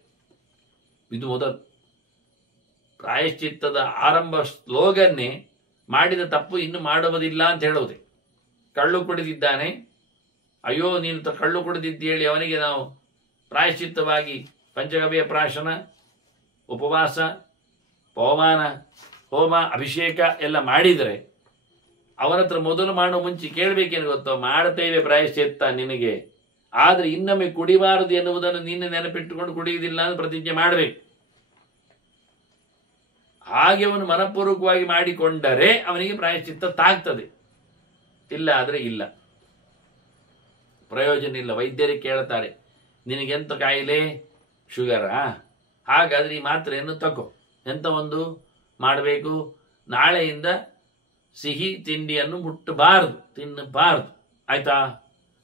ಇದು ಮೊದಲು. ಪ್ರಾಯಶ್ಚಿತ್ತದ ಆರಂಭ ಸ್ಲೋಗನ್ನೇ ಮಾಡಿದ ತಪ್ಪು ಇನ್ನು ಮಾಡುವುದಿಲ್ಲ ಅಂತ ಹೇಳುವುದೇ. ಕಳ್ಳು ಕುಡಿದಿದ್ದಾನೆ, ಅಯ್ಯೋ ನೀನು ಕಳ್ಳು ಕುಡಿದಿದ್ದು ಹೇಳಿ ಅವನಿಗೆ ನಾವು ಪ್ರಾಯಶ್ಚಿತ್ತವಾಗಿ ಪಂಚಗವ್ಯ ಪ್ರಾಶನ, ಉಪವಾಸ, ಪವಮಾನ, ಹೋಮ, ಅಭಿಷೇಕ ಎಲ್ಲ ಮಾಡಿದರೆ ಅವನ ಹತ್ರ ಮೊದಲು ಮಾಡೋ ಮುಂಚೆ ಕೇಳಬೇಕೇನು ಗೊತ್ತೋ, ಮಾಡ್ತೇವೆ ಪ್ರಾಯಶ್ಚಿತ್ತ ನಿನಗೆ, ಆದರೆ ಇನ್ನೊಮ್ಮೆ ಕುಡಿಬಾರದು ಎನ್ನುವುದನ್ನು ನಿನ್ನೆ ನೆನಪಿಟ್ಟುಕೊಂಡು ಕುಡಿಯುವುದಿಲ್ಲ ಅಂತ ಪ್ರತಿಜ್ಞೆ ಮಾಡಬೇಕು. ಹಾಗೆ ಅವನು ಮನಪೂರ್ವಕವಾಗಿ ಮಾಡಿಕೊಂಡರೆ ಅವನಿಗೆ ಪ್ರಾಯಶ್ಚಿತ್ತ ತಾಗ್ತದೆ, ಇಲ್ಲ ಆದರೆ ಇಲ್ಲ, ಪ್ರಯೋಜನ ಇಲ್ಲ. ವೈದ್ಯರಿಗೆ ಕೇಳ್ತಾರೆ, ನಿನಗೆಂತ ಕಾಯಿಲೆ? ಶುಗರಾ? ಹಾಗಾದ್ರೆ ಈ ಮಾತ್ರೆಯನ್ನು ತಗೋ. ಎಂತ ಒಂದು ಮಾಡಬೇಕು? ನಾಳೆಯಿಂದ ಸಿಹಿ ತಿಂಡಿಯನ್ನು ಮುಟ್ಟಬಾರದು, ತಿನ್ನಬಾರದು, ಆಯ್ತಾ?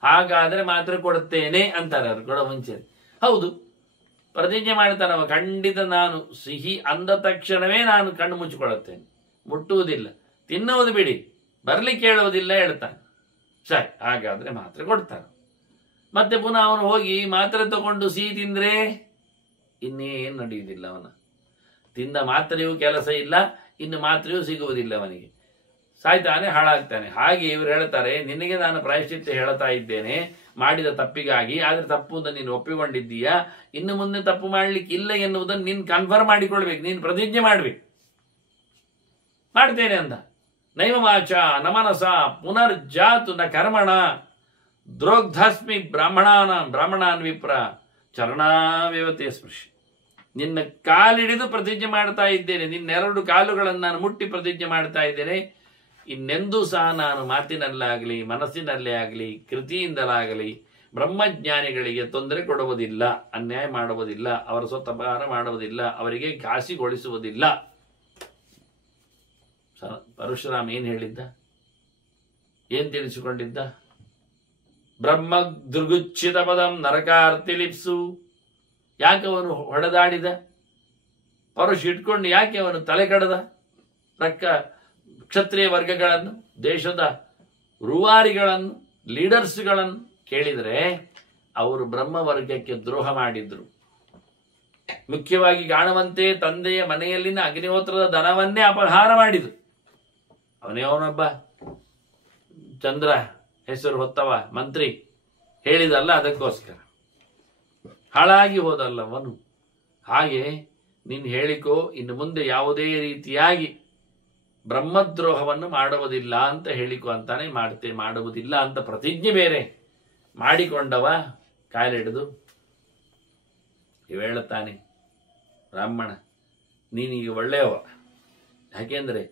ಹಾಗಾದ್ರೆ ಮಾತ್ರೆ ಕೊಡುತ್ತೇನೆ ಅಂತಾರೆ ಅವರು ಕೊಡೋ ಮುಂಚೆ. ಹೌದು, ಪ್ರತಿಜ್ಞೆ ಮಾಡ್ತಾನವ, ಖಂಡಿತ ನಾನು ಸಿಹಿ ಅಂದ ತಕ್ಷಣವೇ ನಾನು ಕಣ್ಣು ಮುಚ್ಚಿಕೊಳ್ಳುತ್ತೇನೆ, ಮುಟ್ಟುವುದಿಲ್ಲ, ತಿನ್ನುವುದು ಬಿಡಿ, ಬರ್ಲಿಕ್ಕೆ ಹೇಳುವುದಿಲ್ಲ ಹೇಳ್ತಾನೆ. ಸರಿ, ಹಾಗಾದ್ರೆ ಮಾತ್ರೆ ಕೊಡ್ತಾನೆ. ಮತ್ತೆ ಪುನಃ ಅವನು ಹೋಗಿ ಮಾತ್ರೆ ತಗೊಂಡು ಸಿಹಿ ತಿಂದ್ರೆ ಇನ್ನೇನು ನಡೆಯುವುದಿಲ್ಲ. ಅವನ ತಿಂದ ಮಾತ್ರೆಯೂ ಕೆಲಸ ಇಲ್ಲ, ಇನ್ನು ಮಾತ್ರೆಯೂ ಸಿಗುವುದಿಲ್ಲ, ಅವನಿಗೆ ಸಾಯ್ತಾನೆ, ಹಾಳಾಗ್ತಾನೆ. ಹಾಗೆ ಇವರು ಹೇಳ್ತಾರೆ, ನಿನಗೆ ನಾನು ಪ್ರಾಯಶ್ಚಿತ್ತ ಹೇಳ್ತಾ ಇದ್ದೇನೆ ಮಾಡಿದ ತಪ್ಪಿಗಾಗಿ, ಆದರೆ ತಪ್ಪು ಅಂತ ನೀನು ಒಪ್ಪಿಕೊಂಡಿದ್ದೀಯಾ, ಇನ್ನು ಮುಂದೆ ತಪ್ಪು ಮಾಡ್ಲಿಕ್ಕೆ ಇಲ್ಲ ಎನ್ನುವುದನ್ನು ನೀನು ಕನ್ಫರ್ಮ್ ಮಾಡಿಕೊಳ್ಬೇಕು, ನೀನು ಪ್ರತಿಜ್ಞೆ ಮಾಡ್ಬೇಕು. ಮಾಡ್ತೇನೆ ಅಂದ. ನೈವ ವಾಚ ನ ಮನಸ ಪುನರ್ಜಾತು ನ ಕರ್ಮಣ ದ್ರೋಗ್ಧಸ್ಮಿ ಬ್ರಾಹ್ಮಣಾನ್ ವಿಪ್ರ ಚರಣಾವ್ಯವತೆ ಸ್ಪೃಶಿ. ನಿನ್ನ ಕಾಲಿಡಿದು ಪ್ರತಿಜ್ಞೆ ಮಾಡ್ತಾ ಇದ್ದೇನೆ, ನಿನ್ನೆರಡು ಕಾಲುಗಳನ್ನು ನಾನು ಮುಟ್ಟಿ ಪ್ರತಿಜ್ಞೆ ಮಾಡ್ತಾ ಇದ್ದೇನೆ, ಇನ್ನೆಂದೂ ಸಹ ನಾನು ಮಾತಿನಲ್ಲಾಗಲಿ ಮನಸ್ಸಿನಲ್ಲೇ ಆಗಲಿ ಕೃತಿಯಿಂದಲಾಗಲಿ ಬ್ರಹ್ಮಜ್ಞಾನಿಗಳಿಗೆ ತೊಂದರೆ ಕೊಡುವುದಿಲ್ಲ, ಅನ್ಯಾಯ ಮಾಡುವುದಿಲ್ಲ, ಅವರ ಸ್ವತ್ತಪಹಾರ ಮಾಡುವುದಿಲ್ಲ, ಅವರಿಗೆ ಘಾಸಿಗೊಳಿಸುವುದಿಲ್ಲ. ಪರಶುರಾಮ ಏನು ಹೇಳಿದ್ದ? ಏನ್ ತಿಳಿಸಿಕೊಂಡಿದ್ದ? ಬ್ರಹ್ಮ ದುರ್ಗುಚ್ಛಿತ ಪದಂ ನರಕಾರ್ತಿಲಿಪ್ಸು. ಯಾಕೆ ಅವನು ಹೊಡೆದಾಡಿದ? ಪರಶು ಇಟ್ಕೊಂಡು ಯಾಕೆ ಅವನು ತಲೆ ಕಡದ? ಕ್ಷತ್ರಿಯ ವರ್ಗಗಳನ್ನು, ದೇಶದ ರೂವಾರಿಗಳನ್ನು, ಲೀಡರ್ಸ್ಗಳನ್ನು ಕೇಳಿದರೆ ಅವರು ಬ್ರಹ್ಮ ವರ್ಗಕ್ಕೆ ದ್ರೋಹ ಮಾಡಿದ್ರು. ಮುಖ್ಯವಾಗಿ ಕಾಣುವಂತೆ ತಂದೆಯ ಮನೆಯಲ್ಲಿನ ಅಗ್ನಿಹೋತ್ರದ ದನವನ್ನೇ ಅಪಹಾರ ಮಾಡಿದ್ರು. ಅವನೊಬ್ಬ ಚಂದ್ರ ಹೆಸರು ಹೊತ್ತವ ಮಂತ್ರಿ ಹೇಳಿದಲ್ಲ, ಅದಕ್ಕೋಸ್ಕರ ಹಾಳಾಗಿ ಹೋದಲ್ಲವನು. ಹಾಗೆ ನೀನು ಹೇಳಿಕೋ, ಇನ್ನು ಮುಂದೆ ಯಾವುದೇ ರೀತಿಯಾಗಿ ಬ್ರಹ್ಮದ್ರೋಹವನ್ನು ಮಾಡುವುದಿಲ್ಲ ಅಂತ ಹೇಳಿಕೋ ಅಂತಾನೆ. ಮಾಡುವುದಿಲ್ಲ ಅಂತ ಪ್ರತಿಜ್ಞೆ ಬೇರೆ ಮಾಡಿಕೊಂಡವ ಕಾಲಿಡಿದು ಇವ ಹೇಳುತ್ತಾನೆ, ಬ್ರಾಹ್ಮಣ ನೀನೀಗ ಒಳ್ಳೆಯವ. ಯಾಕೆಂದ್ರೆ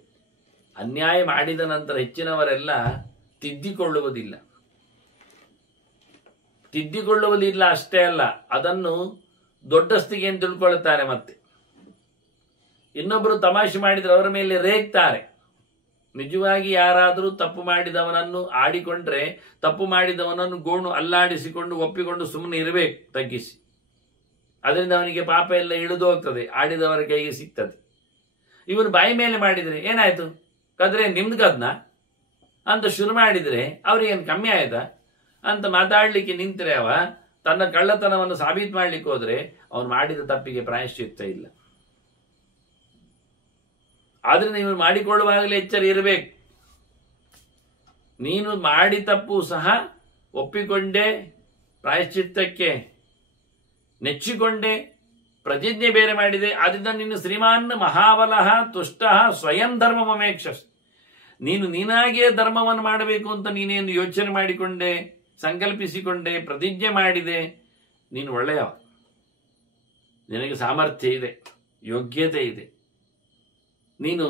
ಅನ್ಯಾಯ ಮಾಡಿದ ನಂತರ ಹೆಚ್ಚಿನವರೆಲ್ಲ ತಿದ್ದಿಕೊಳ್ಳುವುದಿಲ್ಲ ಅಷ್ಟೇ ಅಲ್ಲ, ಅದನ್ನು ದೊಡ್ಡಸ್ತಿಗೆ ಅಂತ ತಿಳ್ಕೊಳ್ತಾರೆ. ಮತ್ತೆ ಇನ್ನೊಬ್ಬರು ತಮಾಷೆ ಮಾಡಿದ್ರೆ ಅವರ ಮೇಲೆ ರೇಗ್ತಾರೆ. ನಿಜವಾಗಿ ಯಾರಾದರೂ ತಪ್ಪು ಮಾಡಿದವನನ್ನು ಆಡಿಕೊಂಡ್ರೆ ತಪ್ಪು ಮಾಡಿದವನನ್ನು ಗೋಣು ಅಲ್ಲಾಡಿಸಿಕೊಂಡು ಒಪ್ಪಿಕೊಂಡು ಸುಮ್ಮನೆ ಇರಬೇಕು, ತಗ್ಗಿಸಿ. ಅದರಿಂದ ಅವನಿಗೆ ಪಾಪ ಎಲ್ಲ ಇಳಿದು ಹೋಗ್ತದೆ, ಆಡಿದವರ ಕೈಗೆ ಸಿಗ್ತದೆ. ಇವನು ಬಾಯಿ ಮೇಲೆ ಮಾಡಿದರೆ ಏನಾಯ್ತು, ಕದ್ರೆ ನಿಮ್ದು ಕದ್ನ ಅಂತ ಶುರು ಮಾಡಿದರೆ ಅವ್ರಿಗೇನು ಕಮ್ಮಿ ಆಯ್ತಾ ಅಂತ ಮಾತಾಡ್ಲಿಕ್ಕೆ ನಿಂತರೆ ಅವ ತನ್ನ ಕಳ್ಳತನವನ್ನು ಸಾಬೀತು ಮಾಡ್ಲಿಕ್ಕೆ ಹೋದ್ರೆ ಅವನು ಮಾಡಿದ ತಪ್ಪಿಗೆ ಪ್ರಾಯಶ್ಚಿತ್ತ ಇಲ್ಲ. ಆದ್ರಿಂದ ಇವನು ಮಾಡಿಕೊಳ್ಳುವಾಗಲೇ ಎಚ್ಚರ ಇರಬೇಕು. ನೀನು ಮಾಡಿ ತಪ್ಪು ಸಹ ಒಪ್ಪಿಕೊಂಡೆ, ಪ್ರಾಯಶ್ಚಿತ್ತಕ್ಕೆ ನೆಚ್ಚಿಕೊಂಡೆ, ಪ್ರತಿಜ್ಞೆ ಬೇರೆ ಮಾಡಿದೆ. ಆದ್ರಿಂದ ನೀನು ಶ್ರೀಮಾನ್ ಮಹಾಬಲಃ ತುಷ್ಟ ಸ್ವಯಂ ಧರ್ಮಮೇಕ್ಷಸ್. ನೀನಾಗಿಯೇ ಧರ್ಮವನ್ನು ಮಾಡಬೇಕು ಅಂತ ನೀನೇನು ಯೋಚನೆ ಮಾಡಿಕೊಂಡೆ, ಸಂಕಲ್ಪಿಸಿಕೊಂಡೆ, ಪ್ರತಿಜ್ಞೆ ಮಾಡಿದೆ, ನೀನು ಒಳ್ಳೆಯವ, ನಿನಗೆ ಸಾಮರ್ಥ್ಯ ಇದೆ, ಯೋಗ್ಯತೆ ಇದೆ, ನೀನು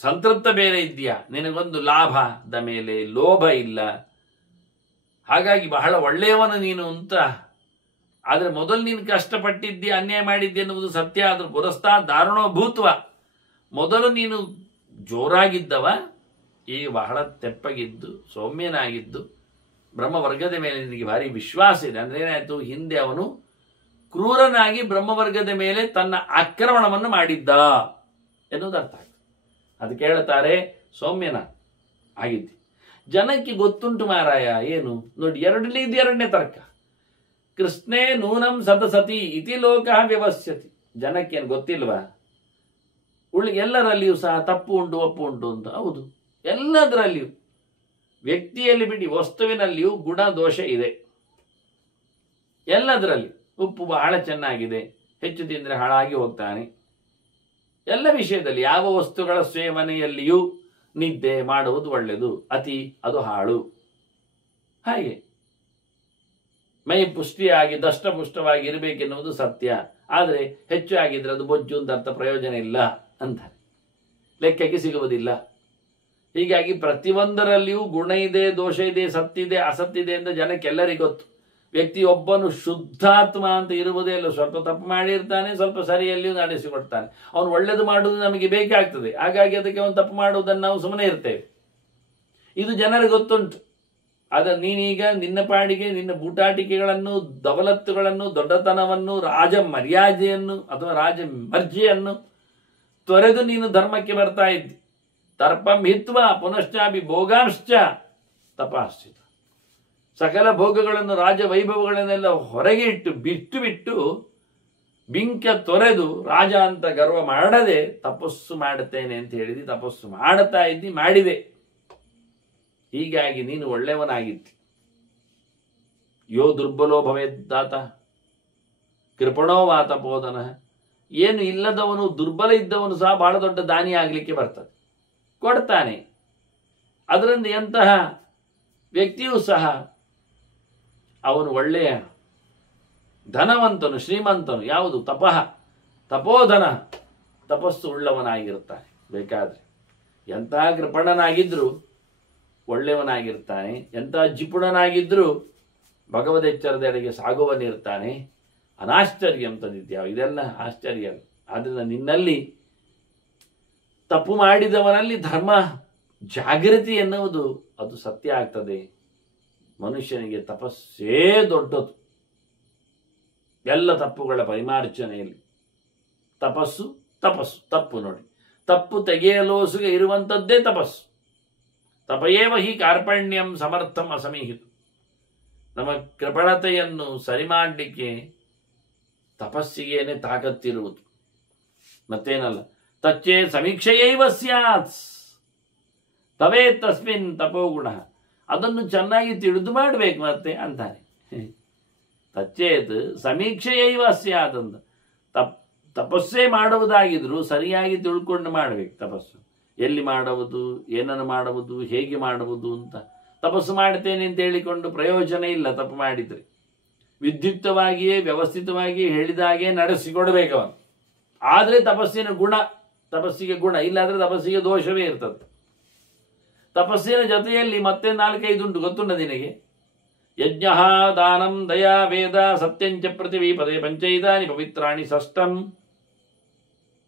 ಸಂತೃಪ್ತ ಬೇರೆ ಇದೆಯಾ, ನಿನಗೊಂದು ಲಾಭದ ಮೇಲೆ ಲೋಭ ಇಲ್ಲ, ಹಾಗಾಗಿ ಬಹಳ ಒಳ್ಳೆಯವನು ನೀನು ಅಂತ. ಆದರೆ ಮೊದಲು ನೀನು ಕಷ್ಟಪಟ್ಟಿದ್ದೆ, ಅನ್ಯಾಯ ಮಾಡಿದ್ದೆ ಎನ್ನುವುದು ಸತ್ಯ. ಆದರೂ ಪುರಸ್ತಾ ದಾರುಣೋ ಭೂತ್ವ, ಮೊದಲು ನೀನು ಜೋರಾಗಿದ್ದವ, ಈಗ ಬಹಳ ತೆಪ್ಪಗಿದ್ದು ಸೌಮ್ಯನಾಗಿದ್ದು ಬ್ರಹ್ಮವರ್ಗದ ಮೇಲೆ ನಿನಗೆ ಭಾರಿ ವಿಶ್ವಾಸ ಇದೆ. ಅಂದ್ರೆ ಏನಾಯ್ತು, ಹಿಂದೆ ಅವನು ಕ್ರೂರನಾಗಿ ಬ್ರಹ್ಮವರ್ಗದ ಮೇಲೆ ತನ್ನ ಆಕ್ರಮಣವನ್ನು ಮಾಡಿದ್ದ ಎನ್ನುವುದು ಅರ್ಥ ಆಗ್ತದೆ. ಅದಕ್ಕೆ ಹೇಳ್ತಾರೆ ಸೌಮ್ಯನ ಆಗಿದ್ದಿ. ಜನಕ್ಕೆ ಗೊತ್ತುಂಟು ಮಾರಾಯ ಏನು ನೋಡಿ, ಎರಡನೇ ತರ್ಕ. ಕೃಷ್ಣೇ ನೂನಂ ಸದಸತಿ ಇತಿ ಲೋಕ ವ್ಯವಸ್ಯತಿ. ಜನಕ್ಕೇನು ಗೊತ್ತಿಲ್ವಾ, ಎಲ್ಲರಲ್ಲಿಯೂ ಸಹ ತಪ್ಪು ಉಂಟು ಒಪ್ಪು ಉಂಟು ಅಂತ. ಹೌದು, ಎಲ್ಲದರಲ್ಲಿಯೂ, ವ್ಯಕ್ತಿಯಲ್ಲಿ ಬಿಡಿ ವಸ್ತುವಿನಲ್ಲಿಯೂ ಗುಣ ದೋಷ ಇದೆ. ಎಲ್ಲದರಲ್ಲಿ ಉಪ್ಪು ಬಹಳ ಚೆನ್ನಾಗಿದೆ, ಹೆಚ್ಚು ತಿಂದರೆ ಹಾಳಾಗಿ ಹೋಗ್ತಾನೆ. ಎಲ್ಲ ವಿಷಯದಲ್ಲಿ ಯಾವ ವಸ್ತುಗಳ ಸೇವನೆಯಲ್ಲಿಯೂ ನಿದ್ದೆ ಮಾಡುವುದು ಒಳ್ಳೆಯದು, ಅತಿ ಅದು ಹಾಳು. ಹಾಗೆ ಮೈ ಪುಷ್ಟಿಯಾಗಿ ದಷ್ಟಪುಷ್ಟವಾಗಿ ಇರಬೇಕೆನ್ನುವುದು ಸತ್ಯ. ಆದರೆ ಹೆಚ್ಚು ಆಗಿದ್ರೆ ಅದು ಬೊಜ್ಜು ಅಂತ ಅರ್ಥ, ಪ್ರಯೋಜನ ಇಲ್ಲ ಅಂತಾರೆ, ಲೆಕ್ಕಕ್ಕೆ ಸಿಗುವುದಿಲ್ಲ. ಹೀಗಾಗಿ ಪ್ರತಿಯೊಂದರಲ್ಲಿಯೂ ಗುಣ ಇದೆ, ದೋಷ ಇದೆ, ಸತ್ತಿದೆ, ಅಸತ್ತಿದೆ ಅಂತ ಜನಕ್ಕೆಲ್ಲರಿಗೂ ಗೊತ್ತು. ವ್ಯಕ್ತಿಯೊಬ್ಬನು ಶುದ್ಧಾತ್ಮ ಅಂತ ಇರುವುದೇ ಇಲ್ಲ. ಸ್ವಲ್ಪ ತಪ್ಪು ಮಾಡಿರ್ತಾನೆ, ಸ್ವಲ್ಪ ಸರಿಯಲ್ಲಿಯೂ ನಡೆಸಿಕೊಡ್ತಾನೆ. ಅವನು ಒಳ್ಳೆಯದು ಮಾಡುವುದು ನಮಗೆ ಬೇಕಾಗ್ತದೆ, ಹಾಗಾಗಿ ಅದಕ್ಕೆ ಅವನು ತಪ್ಪು ಮಾಡುವುದನ್ನು ನಾವು ಸುಮ್ಮನೆ ಇರ್ತೇವೆ. ಇದು ಜನರಿಗೆ ಗೊತ್ತುಂಟು. ಆದರೆ ನೀನೀಗ ನಿನ್ನ ಪಾಡಿಗೆ ನಿನ್ನ ಬೂಟಾಟಿಕೆಗಳನ್ನು, ದವಲತ್ತುಗಳನ್ನು, ದೊಡ್ಡತನವನ್ನು, ರಾಜ ಮರ್ಯಾದೆಯನ್ನು ಅಥವಾ ರಾಜ ಮರ್ಜಿಯನ್ನು ತೊರೆದು ನೀನು ಧರ್ಮಕ್ಕೆ ಬರ್ತಾ ಇದ್ದಿ. ತರ್ಪಂ ಹಿತ್ವ ಪುನಶ್ಚಾಪಿ ಭೋಗಾಂಶ್ಚ ತಪಾಶ್ಚಿತ. ಸಕಲ ಭೋಗಗಳನ್ನು, ರಾಜ ವೈಭವಗಳನ್ನೆಲ್ಲ ಹೊರಗೆ ಇಟ್ಟು ಬಿಟ್ಟು ಬಿಂಕ ತೊರೆದು ರಾಜ ಅಂತ ಗರ್ವ ಮಾಡದೆ ತಪಸ್ಸು ಮಾಡುತ್ತೇನೆ ಅಂತ ಹೇಳಿದಿ. ತಪಸ್ಸು ಮಾಡುತ್ತಾ ಇದ್ದಿ, ಮಾಡಿದೆ. ಹೀಗಾಗಿ ನೀನು ಒಳ್ಳೆಯವನಾಗಿದ್ದಿ. ಯೋ ದುರ್ಬಲೋ ಭವೇದ್ದಾತ ಕೃಪಣೋ ವಾತ ಬೋಧನ. ಏನು ಇಲ್ಲದವನು, ದುರ್ಬಲ ಇದ್ದವನು ಸಹ ಬಹಳ ದೊಡ್ಡ ದಾನಿ ಆಗಲಿಕ್ಕೆ ಬರ್ತದೆ, ಕೊಡ್ತಾನೆ. ಅದರಿಂದ ಎಂತಹ ವ್ಯಕ್ತಿಯೂ ಸಹ ಅವನು ಒಳ್ಳೆಯ ಧನವಂತನು, ಶ್ರೀಮಂತನು. ಯಾವುದು ತಪಃ, ತಪೋಧನ, ತಪಸ್ಸು ಉಳ್ಳವನಾಗಿರುತ್ತಾನೆ. ಬೇಕಾದ್ರೆ ಎಂತಹ ಕೃಪಣನಾಗಿದ್ರೂ ಒಳ್ಳೆಯವನಾಗಿರ್ತಾನೆ, ಎಂತಹ ಜಿಪುಣನಾಗಿದ್ರೂ ಭಗವದೆಚ್ಚರದೆಡೆಗೆ ಸಾಗುವನಿರ್ತಾನೆ. ಅನಾಶ್ಚರ್ಯಂ ತದಿದ್ಯಾವ, ಇದೆಲ್ಲ ಆಶ್ಚರ್ಯ. ಆದ್ರಿಂದ ನಿನ್ನಲ್ಲಿ, ತಪ್ಪು ಮಾಡಿದವನಲ್ಲಿ ಧರ್ಮ ಜಾಗೃತಿ ಎನ್ನುವುದು ಅದು ಸತ್ಯ ಆಗ್ತದೆ. ಮನುಷ್ಯನಿಗೆ ತಪಸ್ಸೇ ದೊಡ್ಡದು. ಎಲ್ಲ ತಪ್ಪುಗಳ ಪರಿಮಾರ್ಜನೆಯಲ್ಲಿ ತಪಸ್ಸು ತಪ್ಪು ನೋಡಿ, ತಪ್ಪು ತೆಗೆಯಲೋಸುಗೆ ಇರುವಂಥದ್ದೇ ತಪಸ್ಸು. ತಪಯೇವ ಹಿ ಕಾರ್ಪಣ್ಯಂ ಸಮರ್ಥಂ ಅಸಮೀಹಿತು. ನಮ್ಮ ಕೃಪಣತೆಯನ್ನು ಸರಿ ಮಾಡಲಿಕ್ಕೆ ತಪಸ್ಸಿಗೇನೆ ತಾಕತ್ತಿರುವುದು, ಮತ್ತೇನಲ್ಲ. ತಚ್ಚೇ ಸಮೀಕ್ಷೆಯೈವ ಸ್ಯಾತ್ ತವೇ ತಸ್ಮಿನ್ ತಪೋಗುಣ. ಅದನ್ನು ಚೆನ್ನಾಗಿ ತಿಳಿದು ಮಾಡಬೇಕು ಮತ್ತೆ ಅಂತಾನೆ. ತಚ್ಚೇತ್ ಸಮೀಕ್ಷೆಯೈವ ಸ್ಯಾತ್ ಅಂತ. ತಪಸ್ಸೇ ಮಾಡುವುದಾಗಿದ್ರು ಸರಿಯಾಗಿ ತಿಳ್ಕೊಂಡು ಮಾಡಬೇಕು ತಪಸ್ಸು. ಎಲ್ಲಿ ಮಾಡುವುದು, ಏನನ್ನು ಮಾಡುವುದು, ಹೇಗೆ ಮಾಡುವುದು ಅಂತ. ತಪಸ್ಸು ಮಾಡ್ತೇನೆ ಅಂತ ಹೇಳಿಕೊಂಡು ಪ್ರಯೋಜನ ಇಲ್ಲ. ತಪ್ಪು ಮಾಡಿದರೆ ವಿದ್ಯುಕ್ತವಾಗಿಯೇ ವ್ಯವಸ್ಥಿತವಾಗಿಯೇ ಹೇಳಿದಾಗೆ ನಡೆಸಿಕೊಡ್ಬೇಕು ಅವನು. ಆದರೆ ತಪಸ್ಸಿಗೆ ಗುಣ ಇಲ್ಲಾದ್ರೆ ತಪಸ್ಸಿಗೆ ದೋಷವೇ ಇರ್ತದೆ. ತಪಸ್ಸಿನ ಜೊತೆಯಲ್ಲಿ ಮತ್ತೆ 4-5 ಉಂಟು, ಗೊತ್ತುಂಟ ನಿನಗೆ. ಯಜ್ಞ, ದಾನಂ, ದಯಾ, ವೇದ, ಸತ್ಯಂಚ ಪ್ರತಿವೀಪದೆ ಪಂಚೈದಾನಿ ಪವಿತ್ರಾಣಿ ಷಷ್ಟಂ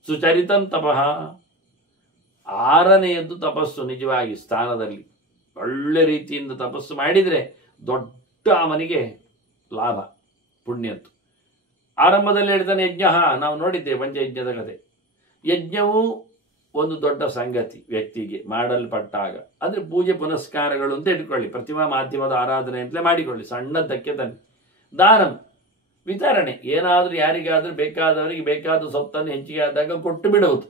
ಸುಚರಿತಂ ತಪಃ. 6ನೆಯದ್ದು ತಪಸ್ಸು. ನಿಜವಾಗಿ ಸ್ಥಾನದಲ್ಲಿ ಒಳ್ಳೆ ರೀತಿಯಿಂದ ತಪಸ್ಸು ಮಾಡಿದರೆ ದೊಡ್ಡ ಅವನಿಗೆ ಲಾಭ, ಪುಣ್ಯತ್ತು. ಆರಂಭದಲ್ಲಿ ಹೇಳ್ತಾನೆ ಯಜ್ಞ. ನಾವು ನೋಡಿದ್ದೇವೆ ಪಂಚಯಜ್ಞದ ಕಥೆ. ಯಜ್ಞವು ಒಂದು ದೊಡ್ಡ ಸಂಗತಿ ವ್ಯಕ್ತಿಗೆ ಮಾಡಲ್ಪಟ್ಟಾಗ. ಅಂದರೆ ಪೂಜೆ ಪುನಸ್ಕಾರಗಳು ಅಂತ ಇಟ್ಕೊಳ್ಳಿ, ಪ್ರತಿಮಾ ಮಾಧ್ಯಮದ ಆರಾಧನೆ ಅಂತಲೇ ಮಾಡಿಕೊಳ್ಳಿ, ಸಣ್ಣದಕ್ಕೆ ತನ್ನಿ. ದಾನಂ ವಿತರಣೆ, ಏನಾದರೂ ಯಾರಿಗಾದರೂ ಬೇಕಾದವರಿಗೆ ಬೇಕಾದ ಸೊತ್ತನ್ನು ಹೆಚ್ಚಿಗೆ ಆದಾಗ ಕೊಟ್ಟು ಬಿಡುವುದು,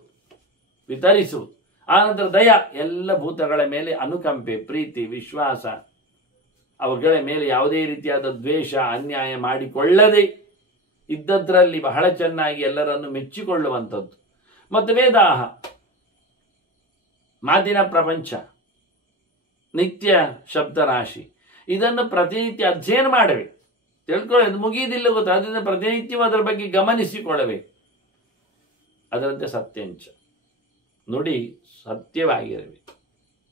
ವಿತರಿಸುವುದು. ಆನಂತರ ದಯ, ಎಲ್ಲ ಭೂತಗಳ ಮೇಲೆ ಅನುಕಂಪೆ, ಪ್ರೀತಿ, ವಿಶ್ವಾಸ, ಅವುಗಳ ಮೇಲೆ ಯಾವುದೇ ರೀತಿಯಾದ ದ್ವೇಷ ಅನ್ಯಾಯ ಮಾಡಿಕೊಳ್ಳದೆ ಇದ್ದದ್ರಲ್ಲಿ ಬಹಳ ಚೆನ್ನಾಗಿ ಎಲ್ಲರನ್ನು ಮೆಚ್ಚಿಕೊಳ್ಳುವಂಥದ್ದು. ಮತ್ತು ವೇದಾಹ, ಮಾತಿನ ಪ್ರಪಂಚ, ನಿತ್ಯ ಶಬ್ದರಾಶಿ, ಇದನ್ನು ಪ್ರತಿನಿತ್ಯ ಅಧ್ಯಯನ ಮಾಡಬೇಕು, ತಿಳ್ಕೊಳ್ಳೋದು ಮುಗಿಯುವುದಿಲ್ಲ ಗೊತ್ತು. ಅದರಿಂದ ಪ್ರತಿನಿತ್ಯವೂ ಅದರ ಬಗ್ಗೆ ಗಮನಿಸಿಕೊಳ್ಳಬೇಕು. ಅದರಂತೆ ಸತ್ಯಂಚ, ನುಡಿ ಸತ್ಯವಾಗಿರಬೇಕು,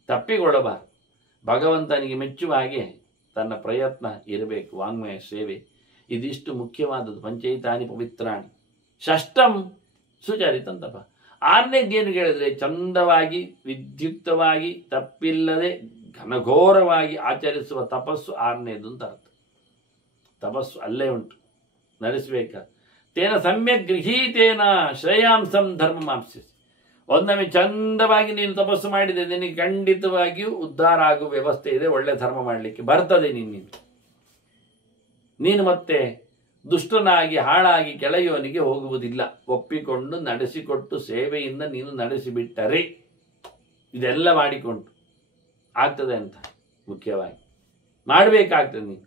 ತಪ್ಪಿಕೊಳ್ಳಬಾರದು. ಭಗವಂತನಿಗೆ ಮೆಚ್ಚುವ ಹಾಗೆ ತನ್ನ ಪ್ರಯತ್ನ ಇರಬೇಕು. ವಾಂಗ್ಮಯ ಸೇವೆ ಇದಿಷ್ಟು ಮುಖ್ಯವಾದದ್ದು. ಪಂಚೈತಾನಿ ಪವಿತ್ರಾಣಿ ಷಷ್ಟಂ ಸುಚರಿತಂತಪ. 6ನೇದೇನು ಹೇಳಿದ್ರೆ ಚಂದವಾಗಿ ವಿದ್ಯುಕ್ತವಾಗಿ ತಪ್ಪಿಲ್ಲದೆ ಘನಘೋರವಾಗಿ ಆಚರಿಸುವ ತಪಸ್ಸು 6ನೇದು ಅಂತ ಅರ್ಥ. ತಪಸ್ಸು ಅಲ್ಲೇ ಉಂಟು, ನಡೆಸಬೇಕ. ತೇನ ಸಮ್ಯಕ್ ಗೃಹೀತೇನ ಶ್ರೇಯಾಂಸಂ ಧರ್ಮಮಾಪ್ಸಿಸಿ. ಒಂದೊಮ್ಮೆ ಚಂದವಾಗಿ ನೀನು ತಪಸ್ಸು ಮಾಡಿದೆ, ನಿನಗೆ ಖಂಡಿತವಾಗಿಯೂ ಉದ್ಧಾರ ಆಗುವ ವ್ಯವಸ್ಥೆ ಇದೆ, ಒಳ್ಳೆ ಧರ್ಮ ಮಾಡಲಿಕ್ಕೆ ಬರ್ತದೆ. ನೀನು ಮತ್ತೆ ದುಷ್ಟನಾಗಿ ಹಾಳಾಗಿ ಕೆಳೆಯುವನಿಗೆ ಹೋಗುವುದಿಲ್ಲ. ಒಪ್ಪಿಕೊಂಡು ನಡೆಸಿಕೊಟ್ಟು ಸೇವೆಯಿಂದ ನೀನು ನಡೆಸಿಬಿಟ್ಟರೆ ಇದೆಲ್ಲ ಮಾಡಿಕೊಂಡು ಆಗ್ತದೆ ಅಂತ ಮುಖ್ಯವಾಗಿ ಮಾಡಬೇಕಾಗ್ತದೆ. ನೀನು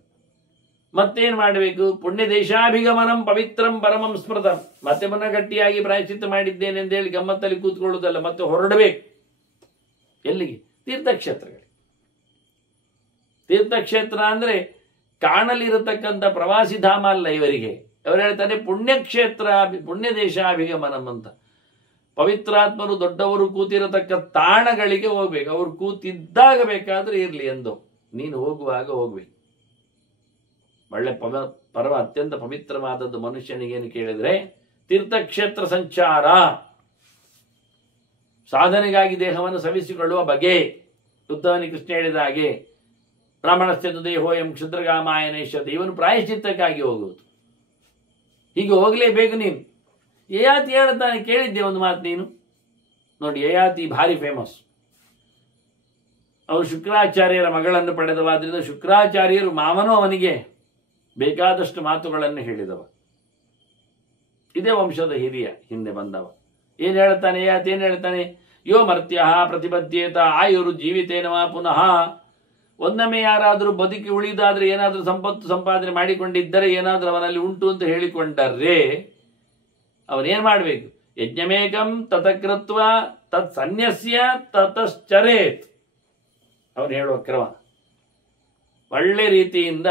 ಮತ್ತೇನು ಮಾಡಬೇಕು? ಪುಣ್ಯ ದೇಶಾಭಿಗಮನಂ ಪವಿತ್ರಂ ಪರಮಂ ಸ್ಮೃತಂ. ಮತ್ತೆ ಪುನಃ ಗಟ್ಟಿಯಾಗಿ ಪ್ರಾಯಶ್ಚಿತ್ತ ಮಾಡಿದ್ದೇನೆ ಅಂತ ಹೇಳಿ ಗಮ್ಮತ್ತಲ್ಲಿ ಕೂತ್ಕೊಳ್ಳುವುದಲ್ಲ, ಮತ್ತೆ ಹೊರಡಬೇಕು. ಎಲ್ಲಿಗೆ? ತೀರ್ಥಕ್ಷೇತ್ರಗಳಿಗೆ. ತೀರ್ಥಕ್ಷೇತ್ರ ಅಂದ್ರೆ ಕಾಣಲಿರತಕ್ಕಂಥ ಪ್ರವಾಸಿ ಧಾಮ ಅಲ್ಲ ಇವರಿಗೆ. ಅವರು ಹೇಳ್ತಾರೆ ಪುಣ್ಯಕ್ಷೇತ್ರ, ಪುಣ್ಯ ದೇಶಾಭಿಗಮನಂ ಅಂತ. ಪವಿತ್ರಾತ್ಮರು ದೊಡ್ಡವರು ಕೂತಿರತಕ್ಕ ತಾಣಗಳಿಗೆ ಹೋಗ್ಬೇಕು. ಅವರು ಕೂತಿದ್ದಾಗ ಬೇಕಾದ್ರೆ ಇರಲಿ ಎಂದು, ನೀನು ಹೋಗುವಾಗ ಹೋಗ್ಬೇಕು. ಒಳ್ಳೆ ಪರಮ ಅತ್ಯಂತ ಪವಿತ್ರವಾದದ್ದು ಮನುಷ್ಯನಿಗೇನು ಕೇಳಿದ್ರೆ ತೀರ್ಥಕ್ಷೇತ್ರ ಸಂಚಾರ, ಸಾಧನೆಗಾಗಿ ದೇಹವನ್ನು ಸವಿಸಿಕೊಳ್ಳುವ ಬಗೆ. ಉದ್ದವನಿ ಕೃಷ್ಣ ಹೇಳಿದ ಹಾಗೆ ಬ್ರಾಹ್ಮಣಸ್ಥೆದು ದೇಹೋಯಂ ಕ್ಷುದ್ರಗಾಮಾಯನೇಶ್ವರ, ಇವನು ಪ್ರಾಯಶ್ಚಿತ್ತಕ್ಕಾಗಿ ಹೋಗುವುದು. ಹೀಗೆ ಹೋಗಲೇಬೇಕು ನೀನು. ಯಯಾತಿ ಹೇಳ್ತಾನೆ, ಕೇಳಿದ್ದೆ ಒಂದು ಮಾತು ನೀನು ನೋಡಿ. ಯಯಾತಿ ಭಾರಿ ಫೇಮಸ್. ಅವರು ಶುಕ್ರಾಚಾರ್ಯರ ಮಗಳನ್ನು ಪಡೆದವಾದ್ರಿಂದ ಶುಕ್ರಾಚಾರ್ಯರು ಮಾವನೂ ಅವನಿಗೆ ಬೇಕಾದಷ್ಟು ಮಾತುಗಳನ್ನು ಹೇಳಿದವ. ಇದೇ ವಂಶದ ಹಿರಿಯ, ಹಿಂದೆ ಬಂದವ. ಏನ್ ಹೇಳ್ತಾನೆ ಯಯಾತಿ? ಏನ್ ಹೇಳ್ತಾನೆ? ಯೋ ಮರ್ತ್ಯ ಪ್ರತಿಬದ್ಧೇತ ಆಯುರು ಜೀವಿತೇನವ ಪುನಃ. ಒಂದೊಮ್ಮೆ ಯಾರಾದರೂ ಬದುಕಿ ಉಳಿದಾದ್ರೆ, ಏನಾದರೂ ಸಂಪತ್ತು ಸಂಪಾದನೆ ಮಾಡಿಕೊಂಡಿದ್ದರೆ, ಏನಾದರೂ ಅವನಲ್ಲಿ ಉಂಟು ಅಂತ ಹೇಳಿಕೊಂಡರೆ ಅವನೇನ್ ಮಾಡಬೇಕು? ಯಜ್ಞಮೇಕಂ ತತಕೃತ್ವ ತತ್ ಸನ್ಯಸ್ಯ ತತಶ್ಚರೇತ್. ಅವನು ಹೇಳುವ ಕ್ರಮ ಒಳ್ಳೆ ರೀತಿಯಿಂದ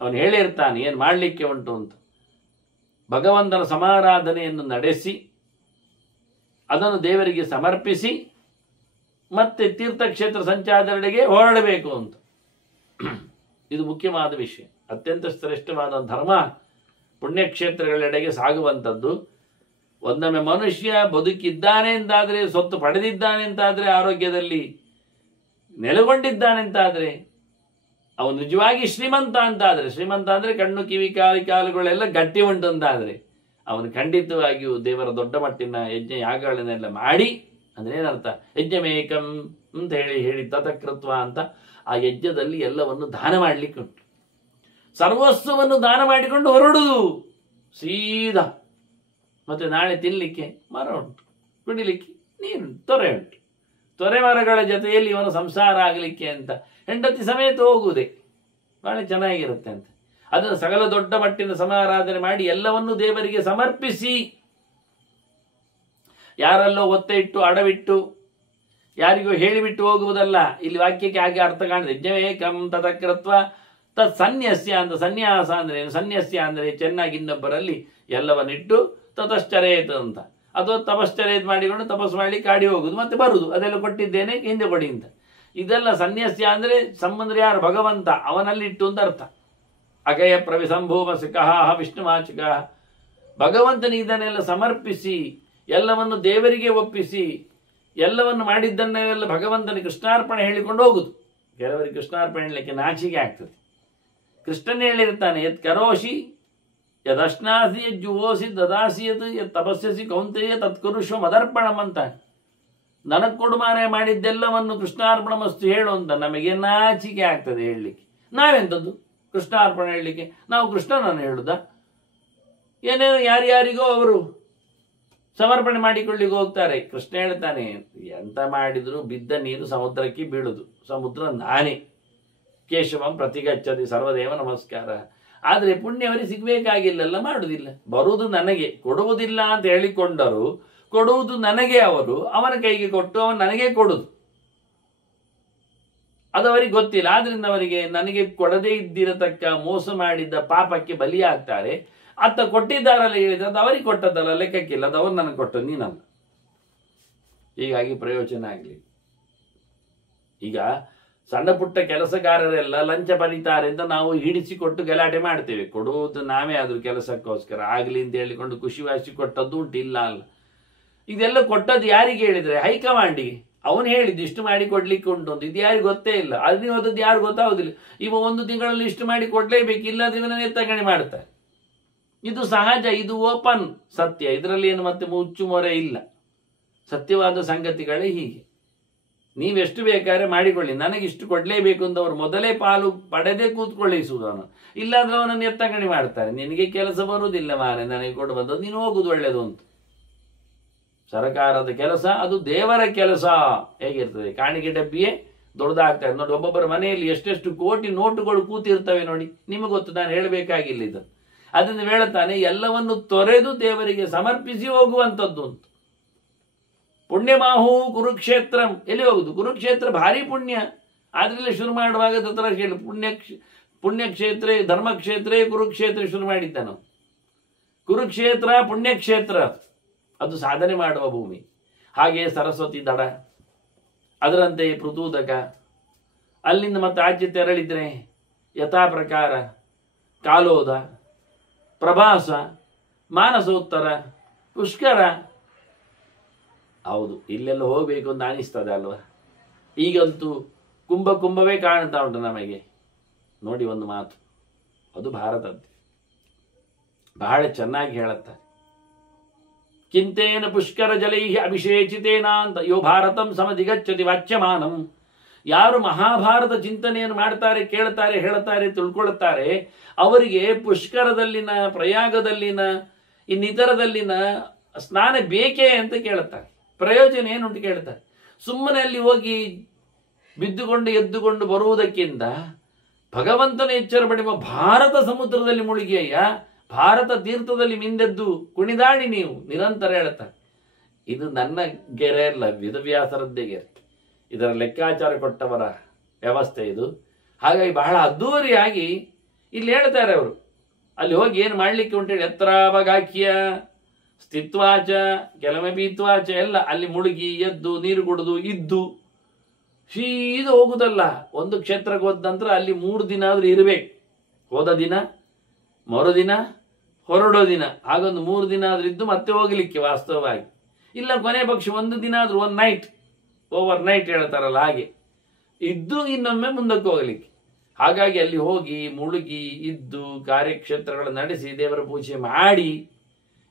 ಅವನು ಹೇಳಿರ್ತಾನೆ ಏನು ಮಾಡಲಿಕ್ಕೆ ಉಂಟು ಅಂತ. ಭಗವಂತನ ಸಮಾರಾಧನೆಯನ್ನು ನಡೆಸಿ ಅದನ್ನು ದೇವರಿಗೆ ಸಮರ್ಪಿಸಿ ಮತ್ತೆ ತೀರ್ಥಕ್ಷೇತ್ರ ಸಂಚಾರದೆಡೆಗೆ ಹೊರಡಬೇಕು ಅಂತ. ಇದು ಮುಖ್ಯವಾದ ವಿಷಯ. ಅತ್ಯಂತ ಶ್ರೇಷ್ಠವಾದ ಧರ್ಮ ಪುಣ್ಯಕ್ಷೇತ್ರಗಳೆಡೆಗೆ ಸಾಗುವಂಥದ್ದು. ಒಂದೊಮ್ಮೆ ಮನುಷ್ಯ ಬದುಕಿದ್ದಾನೆ ಅಂತಾದರೆ, ಸ್ವತ್ತು ಪಡೆದಿದ್ದಾನೆ ಅಂತಾದರೆ, ಆರೋಗ್ಯದಲ್ಲಿ ನೆಲೆಗೊಂಡಿದ್ದಾನೆ ಅಂತಾದರೆ, ಅವನು ನಿಜವಾಗಿ ಶ್ರೀಮಂತ ಅಂತಾದರೆ, ಶ್ರೀಮಂತ ಅಂದರೆ ಕಣ್ಣು ಕಿವಿ ಕಾಲುಗಳೆಲ್ಲ ಗಟ್ಟಿ ಉಂಟು ಅಂತಾದರೆ, ಅವನು ಖಂಡಿತವಾಗಿಯೂ ದೇವರ ದೊಡ್ಡ ಮಟ್ಟಿನ ಯಜ್ಞ ಯಾಗಗಳನ್ನೆಲ್ಲ ಮಾಡಿ, ಅಂದ್ರೆ ಏನರ್ಥ? ಯಜ್ಞಮೇಕಂ ಅಂತ ಹೇಳಿ ತತಕೃತ್ವ ಅಂತ ಆ ಯಜ್ಞದಲ್ಲಿ ಎಲ್ಲವನ್ನು ದಾನ ಮಾಡಲಿಕ್ಕೆ ಉಂಟು. ಸರ್ವಸ್ವವನ್ನು ದಾನ ಮಾಡಿಕೊಂಡು ಹೊರಡುದು ಸೀದಾ. ಮತ್ತೆ ನಾಳೆ ತಿನ್ನಲಿಕ್ಕೆ ಮರ ಉಂಟು, ಕುಡಿಲಿಕ್ಕೆ ನೀರು, ತೊರೆ ಉಂಟು. ತೊರೆ ಮರಗಳ ಜೊತೆಯಲ್ಲಿ ಇವನ ಸಂಸಾರ ಆಗಲಿಕ್ಕೆ ಅಂತ ಹೆಂಡತಿ ಸಮೇತ ಹೋಗುವುದೇ ಬಹಳ ಚೆನ್ನಾಗಿರುತ್ತೆ ಅಂತ. ಅದನ್ನು ಸಕಲ ದೊಡ್ಡ ಮಟ್ಟಿನ ಸಮಾರಾಧನೆ ಮಾಡಿ ಎಲ್ಲವನ್ನೂ ದೇವರಿಗೆ ಸಮರ್ಪಿಸಿ, ಯಾರಲ್ಲೋ ಒತ್ತೆ ಇಟ್ಟು ಅಡವಿಟ್ಟು ಯಾರಿಗೂ ಹೇಳಿಬಿಟ್ಟು ಹೋಗುವುದಲ್ಲ. ಇಲ್ಲಿ ವಾಕ್ಯಕ್ಕೆ ಹಾಗೆ ಅರ್ಥ ಕಾಣಿದೆ. ಯಜ್ಞಮೇಕಂ ತತಕೃತ್ವ ತತ್ ಸನ್ಯಸ್ಯ ಅಂತ. ಸನ್ಯಾಸ ಅಂದ್ರೆ ಸನ್ಯಸ್ಯ ಅಂದ್ರೆ ಚೆನ್ನಾಗಿ ಇನ್ನೊಬ್ಬರಲ್ಲಿ ಎಲ್ಲವನ್ನಿಟ್ಟು ತತಶ್ಚರೇತ್ ಅಂತ. ಅಥವಾ ತಪಶ್ಚರೇತ್ ಮಾಡಿಕೊಂಡು ತಪಸ್ಸು ಮಾಡಿ ಕಾಡಿ ಹೋಗುದು, ಮತ್ತೆ ಬರುದು, ಅದೆಲ್ಲ ಕೊಟ್ಟಿದ್ದೇನೆ ಹಿಂದೆ ಕೊಡಿ ಅಂತ. ಇದೆಲ್ಲ ಸನ್ಯಾಸ್ಯ ಅಂದ್ರೆ ಸಂಬಂಧ ಯಾರು? ಭಗವಂತ, ಅವನಲ್ಲಿಟ್ಟು ಅಂತ ಅರ್ಥ. ಅಗಯ ಪ್ರವಿಸಂಭೂಮ ಸಿಕಃ ವಿಷ್ಣುವಾಚಿಕ. ಭಗವಂತನಿಗೆ ಇದನ್ನೆಲ್ಲ ಸಮರ್ಪಿಸಿ ಎಲ್ಲವನ್ನು ದೇವರಿಗೆ ಒಪ್ಪಿಸಿ ಎಲ್ಲವನ್ನು ಮಾಡಿದ್ದನ್ನೆಲ್ಲ ಭಗವಂತನಿಗೆ ಕೃಷ್ಣಾರ್ಪಣೆ ಹೇಳಿಕೊಂಡು ಹೋಗುದು. ಕೆಲವರಿಗೆ ಕೃಷ್ಣಾರ್ಪಣೆ ಹೇಳಲಿಕ್ಕೆ ನಾಚಿಕೆ ಆಗ್ತದೆ. ಕೃಷ್ಣನ್ ಹೇಳಿರ್ತಾನೆ, ಯತ್ ಕರೋಷಿ ಯದಶ್ನಾಸಿ ಯಜ್ಜುವೋಸಿ ದದಾಸಿ ಯತ್ ತಪಸ್ಯಸಿ ಕೌಂತೆಯ ತತ್ಕುರುಶ್ವ ಮದರ್ಪಣಂ ಅಂತ. ನನಗೆ ಕೊಡುಮಾರೆ ಮಾಡಿದ್ದೆಲ್ಲವನ್ನು ಕೃಷ್ಣಾರ್ಪಣ ಮಸ್ತು ಹೇಳು ಅಂತ ನಮಗೆ ನಾಚಿಕೆ ಆಗ್ತದೆ ಹೇಳಲಿಕ್ಕೆ. ನಾವೆಂಥದ್ದು ಕೃಷ್ಣಾರ್ಪಣೆ ಹೇಳಲಿಕ್ಕೆ? ನಾವು ಕೃಷ್ಣನನ್ನು ಹೇಳುದ? ಏನೇನೋ ಯಾರ್ಯಾರಿಗೋ ಅವರು ಸಮರ್ಪಣೆ ಮಾಡಿಕೊಳ್ಳಿಕ್ಕೆ ಹೋಗ್ತಾರೆ. ಕೃಷ್ಣ ಹೇಳ್ತಾನೆ, ಎಂತ ಮಾಡಿದ್ರು ಬಿದ್ದ ನೀರು ಸಮುದ್ರಕ್ಕೆ ಬೀಳುದು, ಸಮುದ್ರ ನಾನೇ. ಕೇಶವಂ ಪ್ರತಿಗಚ್ಚತಿ ಸರ್ವದೇವ ನಮಸ್ಕಾರ. ಆದರೆ ಪುಣ್ಯವರಿಗೆ ಸಿಗ್ಬೇಕಾಗಿಲ್ಲ, ಮಾಡುವುದಿಲ್ಲ. ಬರುವುದು ನನಗೆ, ಕೊಡುವುದಿಲ್ಲ ಅಂತ ಹೇಳಿಕೊಂಡರು, ಕೊಡುವುದು ನನಗೆ. ಅವರು ಅವನ ಕೈಗೆ ಕೊಟ್ಟು ಅವನು ನನಗೆ ಕೊಡುದು. ಅದು ಅವರಿಗೆ ಗೊತ್ತಿಲ್ಲ. ಆದ್ರಿಂದ ಅವರಿಗೆ ನನಗೆ ಕೊಡದೇ ಇದ್ದಿರತಕ್ಕ ಮೋಸ ಮಾಡಿದ್ದ ಪಾಪಕ್ಕೆ ಬಲಿಯಾಗ್ತಾರೆ. ಅತ್ತ ಕೊಟ್ಟಿದ್ದಾರಲ್ಲ ಹೇಳಿದ್ರೆ ಅದು ಅವರಿಗೆ ಕೊಟ್ಟದ್ದಲ್ಲ, ಲೆಕ್ಕಕ್ಕಿಲ್ಲ. ಅದು ಅವ್ರು ನನಗೆ ಕೊಟ್ಟು, ನೀನಲ್ಲ. ಹೀಗಾಗಿ ಪ್ರಯೋಜನ ಆಗಲಿ. ಈಗ ಸಣ್ಣ ಪುಟ್ಟ ಕೆಲಸಗಾರರೆಲ್ಲ ಲಂಚ ಪಡಿತಾರೆ ಅಂತ ನಾವು ಹಿಡಿಸಿಕೊಟ್ಟು ಗಲಾಟೆ ಮಾಡ್ತೇವೆ. ಕೊಡುವುದು ನಾವೇ ಆದ್ರೂ ಕೆಲಸಕ್ಕೋಸ್ಕರ ಆಗಲಿ ಅಂತ ಹೇಳಿಕೊಂಡು ಖುಷಿ ವಾಸಿ ಕೊಟ್ಟದ್ದು ಉಂಟು, ಇಲ್ಲ ಅಲ್ಲ. ಇದೆಲ್ಲ ಕೊಟ್ಟದ್ದು ಯಾರಿಗೆ ಹೇಳಿದ್ರೆ? ಹೈಕಮಾಂಡಿಗೆ. ಅವನು ಹೇಳಿದ್ದು ಇಷ್ಟು ಮಾಡಿ ಕೊಡ್ಲಿಕ್ಕೆ ಉಂಟು ಅಂತ. ಇದು ಯಾರಿಗೆ ಗೊತ್ತೇ ಇಲ್ಲ. ಅದು ನೀವು ಹೋದದ್ದು ಯಾರು ಗೊತ್ತಾಗುದಿಲ್ಲ. ಇವ ಒಂದು ತಿಂಗಳಲ್ಲಿ ಇಷ್ಟು ಮಾಡಿ ಕೊಡ್ಲೇಬೇಕು, ಇಲ್ಲದ್ರೆ ಇವನ ಎತ್ತಗಣೆ ಮಾಡ್ತಾರೆ. ಇದು ಸಹಜ, ಇದು ಓಪನ್ ಸತ್ಯ. ಇದರಲ್ಲಿ ಏನು ಮತ್ತೆ ಮುಚ್ಚು ಮೊರೆ ಇಲ್ಲ. ಸತ್ಯವಾದ ಸಂಗತಿಗಳೇ ಹೀಗೆ. ನೀವೆಷ್ಟು ಬೇಕಾದ್ರೆ ಮಾಡಿಕೊಳ್ಳಿ, ನನಗಿಷ್ಟು ಕೊಡ್ಲೇಬೇಕು ಅಂತ ಅವರು ಮೊದಲೇ ಪಾಲು ಪಡೆದೇ ಕೂತ್ಕೊಳ್ಳಿಸುವುದವನು. ಇಲ್ಲಾಂದ್ರೆ ಅವನನ್ನು ಎತ್ತಗಣೆ ಮಾಡ್ತಾರೆ. ನಿನಗೆ ಕೆಲಸ ಬರುವುದಿಲ್ಲ ಮಾರೆ, ನನಗೆ ಕೊಡು ಬಂದದ್ದು, ನೀನು ಹೋಗುದು ಒಳ್ಳೇದು ಅಂತ. ಸರ್ಕಾರದ ಕೆಲಸ ಅದು ದೇವರ ಕೆಲಸ. ಹೇಗಿರ್ತದೆ? ಕಾಣಿಕೆ ಡಬ್ಬಿಯೇ ದೊಡ್ಡದಾಗ್ತದೆ ನೋಡಿ. ಒಬ್ಬೊಬ್ಬರ ಮನೆಯಲ್ಲಿ ಎಷ್ಟೆಷ್ಟು ಕೋಟಿ ನೋಟುಗಳು ಕೂತಿರ್ತವೆ ನೋಡಿ. ನಿಮಗೆ ಗೊತ್ತು, ನಾನು ಹೇಳಬೇಕಾಗಿಲ್ಲ ಇದು. ಅದನ್ನು ಹೇಳುತ್ತಾನೆ, ಎಲ್ಲವನ್ನು ತೊರೆದು ದೇವರಿಗೆ ಸಮರ್ಪಿಸಿ ಹೋಗುವಂಥದ್ದು ಅಂತ. ಪುಣ್ಯಮಾಹು ಕುರುಕ್ಷೇತ್ರ. ಎಲ್ಲಿ ಹೋಗುದು? ಕುರುಕ್ಷೇತ್ರ ಭಾರಿ ಪುಣ್ಯ. ಆದ್ರಲ್ಲೇ ಶುರು ಮಾಡುವಾಗ ತತ್ರ ಕೇಳಿ, ಪುಣ್ಯಕ್ಷೇತ್ರ ಧರ್ಮಕ್ಷೇತ್ರ ಕುರುಕ್ಷೇತ್ರ ಶುರು ಮಾಡಿದ್ದ ನಾವು. ಕುರುಕ್ಷೇತ್ರ ಪುಣ್ಯಕ್ಷೇತ್ರ, ಅದು ಸಾಧನೆ ಮಾಡುವ ಭೂಮಿ. ಹಾಗೆ ಸರಸ್ವತಿ ದಡ, ಅದರಂತೆ ಪೃಥೂದಕ. ಅಲ್ಲಿಂದ ಮತ್ತೆ ಆಚೆ ತೆರಳಿದ್ರೆ ಯಥಾ ಪ್ರಕಾರ ಕಾಲೋದ, ಪ್ರಭಾಸ, ಮಾನಸೋತ್ತರ, ಪುಷ್ಕರ. ಹೌದು, ಇಲ್ಲೆಲ್ಲ ಹೋಗ್ಬೇಕು ಅಂತ ಅನಿಸ್ತದೆ ಅಲ್ವಾ? ಈಗಂತೂ ಕುಂಭವೇ ಕಾಣ್ತಾ ಉಂಟು ನಮಗೆ. ನೋಡಿ ಒಂದು ಮಾತು, ಅದು ಭಾರತದ್ದು, ಬಹಳ ಚೆನ್ನಾಗಿ ಹೇಳುತ್ತಾರೆ. ಕಿಂತೇನ ಪುಷ್ಕರ ಜಲೈ ಅಭಿಷೇಚಿತೇನ ಅಂತ ಯೋ ಭಾರತಂ ಸಮಧಿಗಚ್ಚತಿ ವಾಚ್ಯಮಾನಂ. ಯಾರು ಮಹಾಭಾರತ ಚಿಂತನೆಯನ್ನು ಮಾಡ್ತಾರೆ, ಕೇಳ್ತಾರೆ, ಹೇಳ್ತಾರೆ, ತಿಳ್ಕೊಳ್ತಾರೆ, ಅವರಿಗೆ ಪುಷ್ಕರದಲ್ಲಿನ, ಪ್ರಯಾಗದಲ್ಲಿನ, ಇನ್ನಿತರದಲ್ಲಿನ ಸ್ನಾನ ಬೇಕೇ ಅಂತ ಕೇಳುತ್ತಾರೆ. ಪ್ರಯೋಜನ ಏನುಂಟು ಕೇಳ್ತಾರೆ. ಸುಮ್ಮನೆ ಅಲ್ಲಿ ಹೋಗಿ ಬಿದ್ದುಕೊಂಡು ಎದ್ದುಕೊಂಡು ಬರುವುದಕ್ಕಿಂತ ಭಗವಂತನ ಎಚ್ಚರ ಪಡೆಯುವ ಭಾರತ ಸಮುದ್ರದಲ್ಲಿ ಮುಳುಗಿಯಯ್ಯ, ಭಾರತ ತೀರ್ಥದಲ್ಲಿ ಮಿಂದೆದ್ದು ಕುಣಿದಾಡಿ ನೀವು ನಿರಂತರ ಹೇಳ್ತಾರೆ. ಇದು ನನ್ನ ಗೆರೆ ಅಲ್ಲ, ವೇದವ್ಯಾಸರದ್ದೇ ಗೆರೆ. ಇದರ ಲೆಕ್ಕಾಚಾರ ಕೊಟ್ಟವರ ವ್ಯವಸ್ಥೆ ಇದು. ಹಾಗಾಗಿ ಬಹಳ ಅದ್ದೂರಿಯಾಗಿ ಇಲ್ಲಿ ಹೇಳ್ತಾರೆ ಅವರು. ಅಲ್ಲಿ ಹೋಗಿ ಏನು ಮಾಡ್ಲಿಕ್ಕೆ ಉಂಟೇಳಿ, ಎತ್ತರಾವಗಾಖ್ಯ ಸ್ಥಿತ್ವಾಚ ಕೆಲವೇ ಪೀತ್ವಾಚ, ಎಲ್ಲ ಅಲ್ಲಿ ಮುಳುಗಿ ಎದ್ದು ನೀರು ಕುಡಿದು ಇದ್ದು ಸೀದು ಹೋಗುದಲ್ಲ. ಒಂದು ಕ್ಷೇತ್ರಕ್ಕೆ ಹೋದ ನಂತರ ಅಲ್ಲಿ 3 ದಿನ ಆದ್ರೂ ಇರಬೇಕು. ಹೋದ ದಿನ, ಮರುದಿನ, ಹೊರಡೋ ದಿನ, ಹಾಗೊಂದು 3 ದಿನ ಆದ್ರೂ ಇದ್ದು ಮತ್ತೆ ಹೋಗ್ಲಿಕ್ಕೆ ವಾಸ್ತವವಾಗಿ. ಇಲ್ಲ ಕೊನೆ ಪಕ್ಷ 1 ದಿನ ಆದ್ರೂ, 1 ನೈಟ್, ಓವರ್ ನೈಟ್ ಹೇಳ್ತಾರಲ್ಲ ಹಾಗೆ ಇದ್ದು ಇನ್ನೊಮ್ಮೆ ಮುಂದಕ್ಕೆ ಹೋಗ್ಲಿಕ್ಕೆ. ಹಾಗಾಗಿ ಅಲ್ಲಿ ಹೋಗಿ ಮುಳುಗಿ ಇದ್ದು ಕಾರ್ಯಕ್ಷೇತ್ರಗಳು ನಡೆಸಿ ದೇವರ ಪೂಜೆ ಮಾಡಿ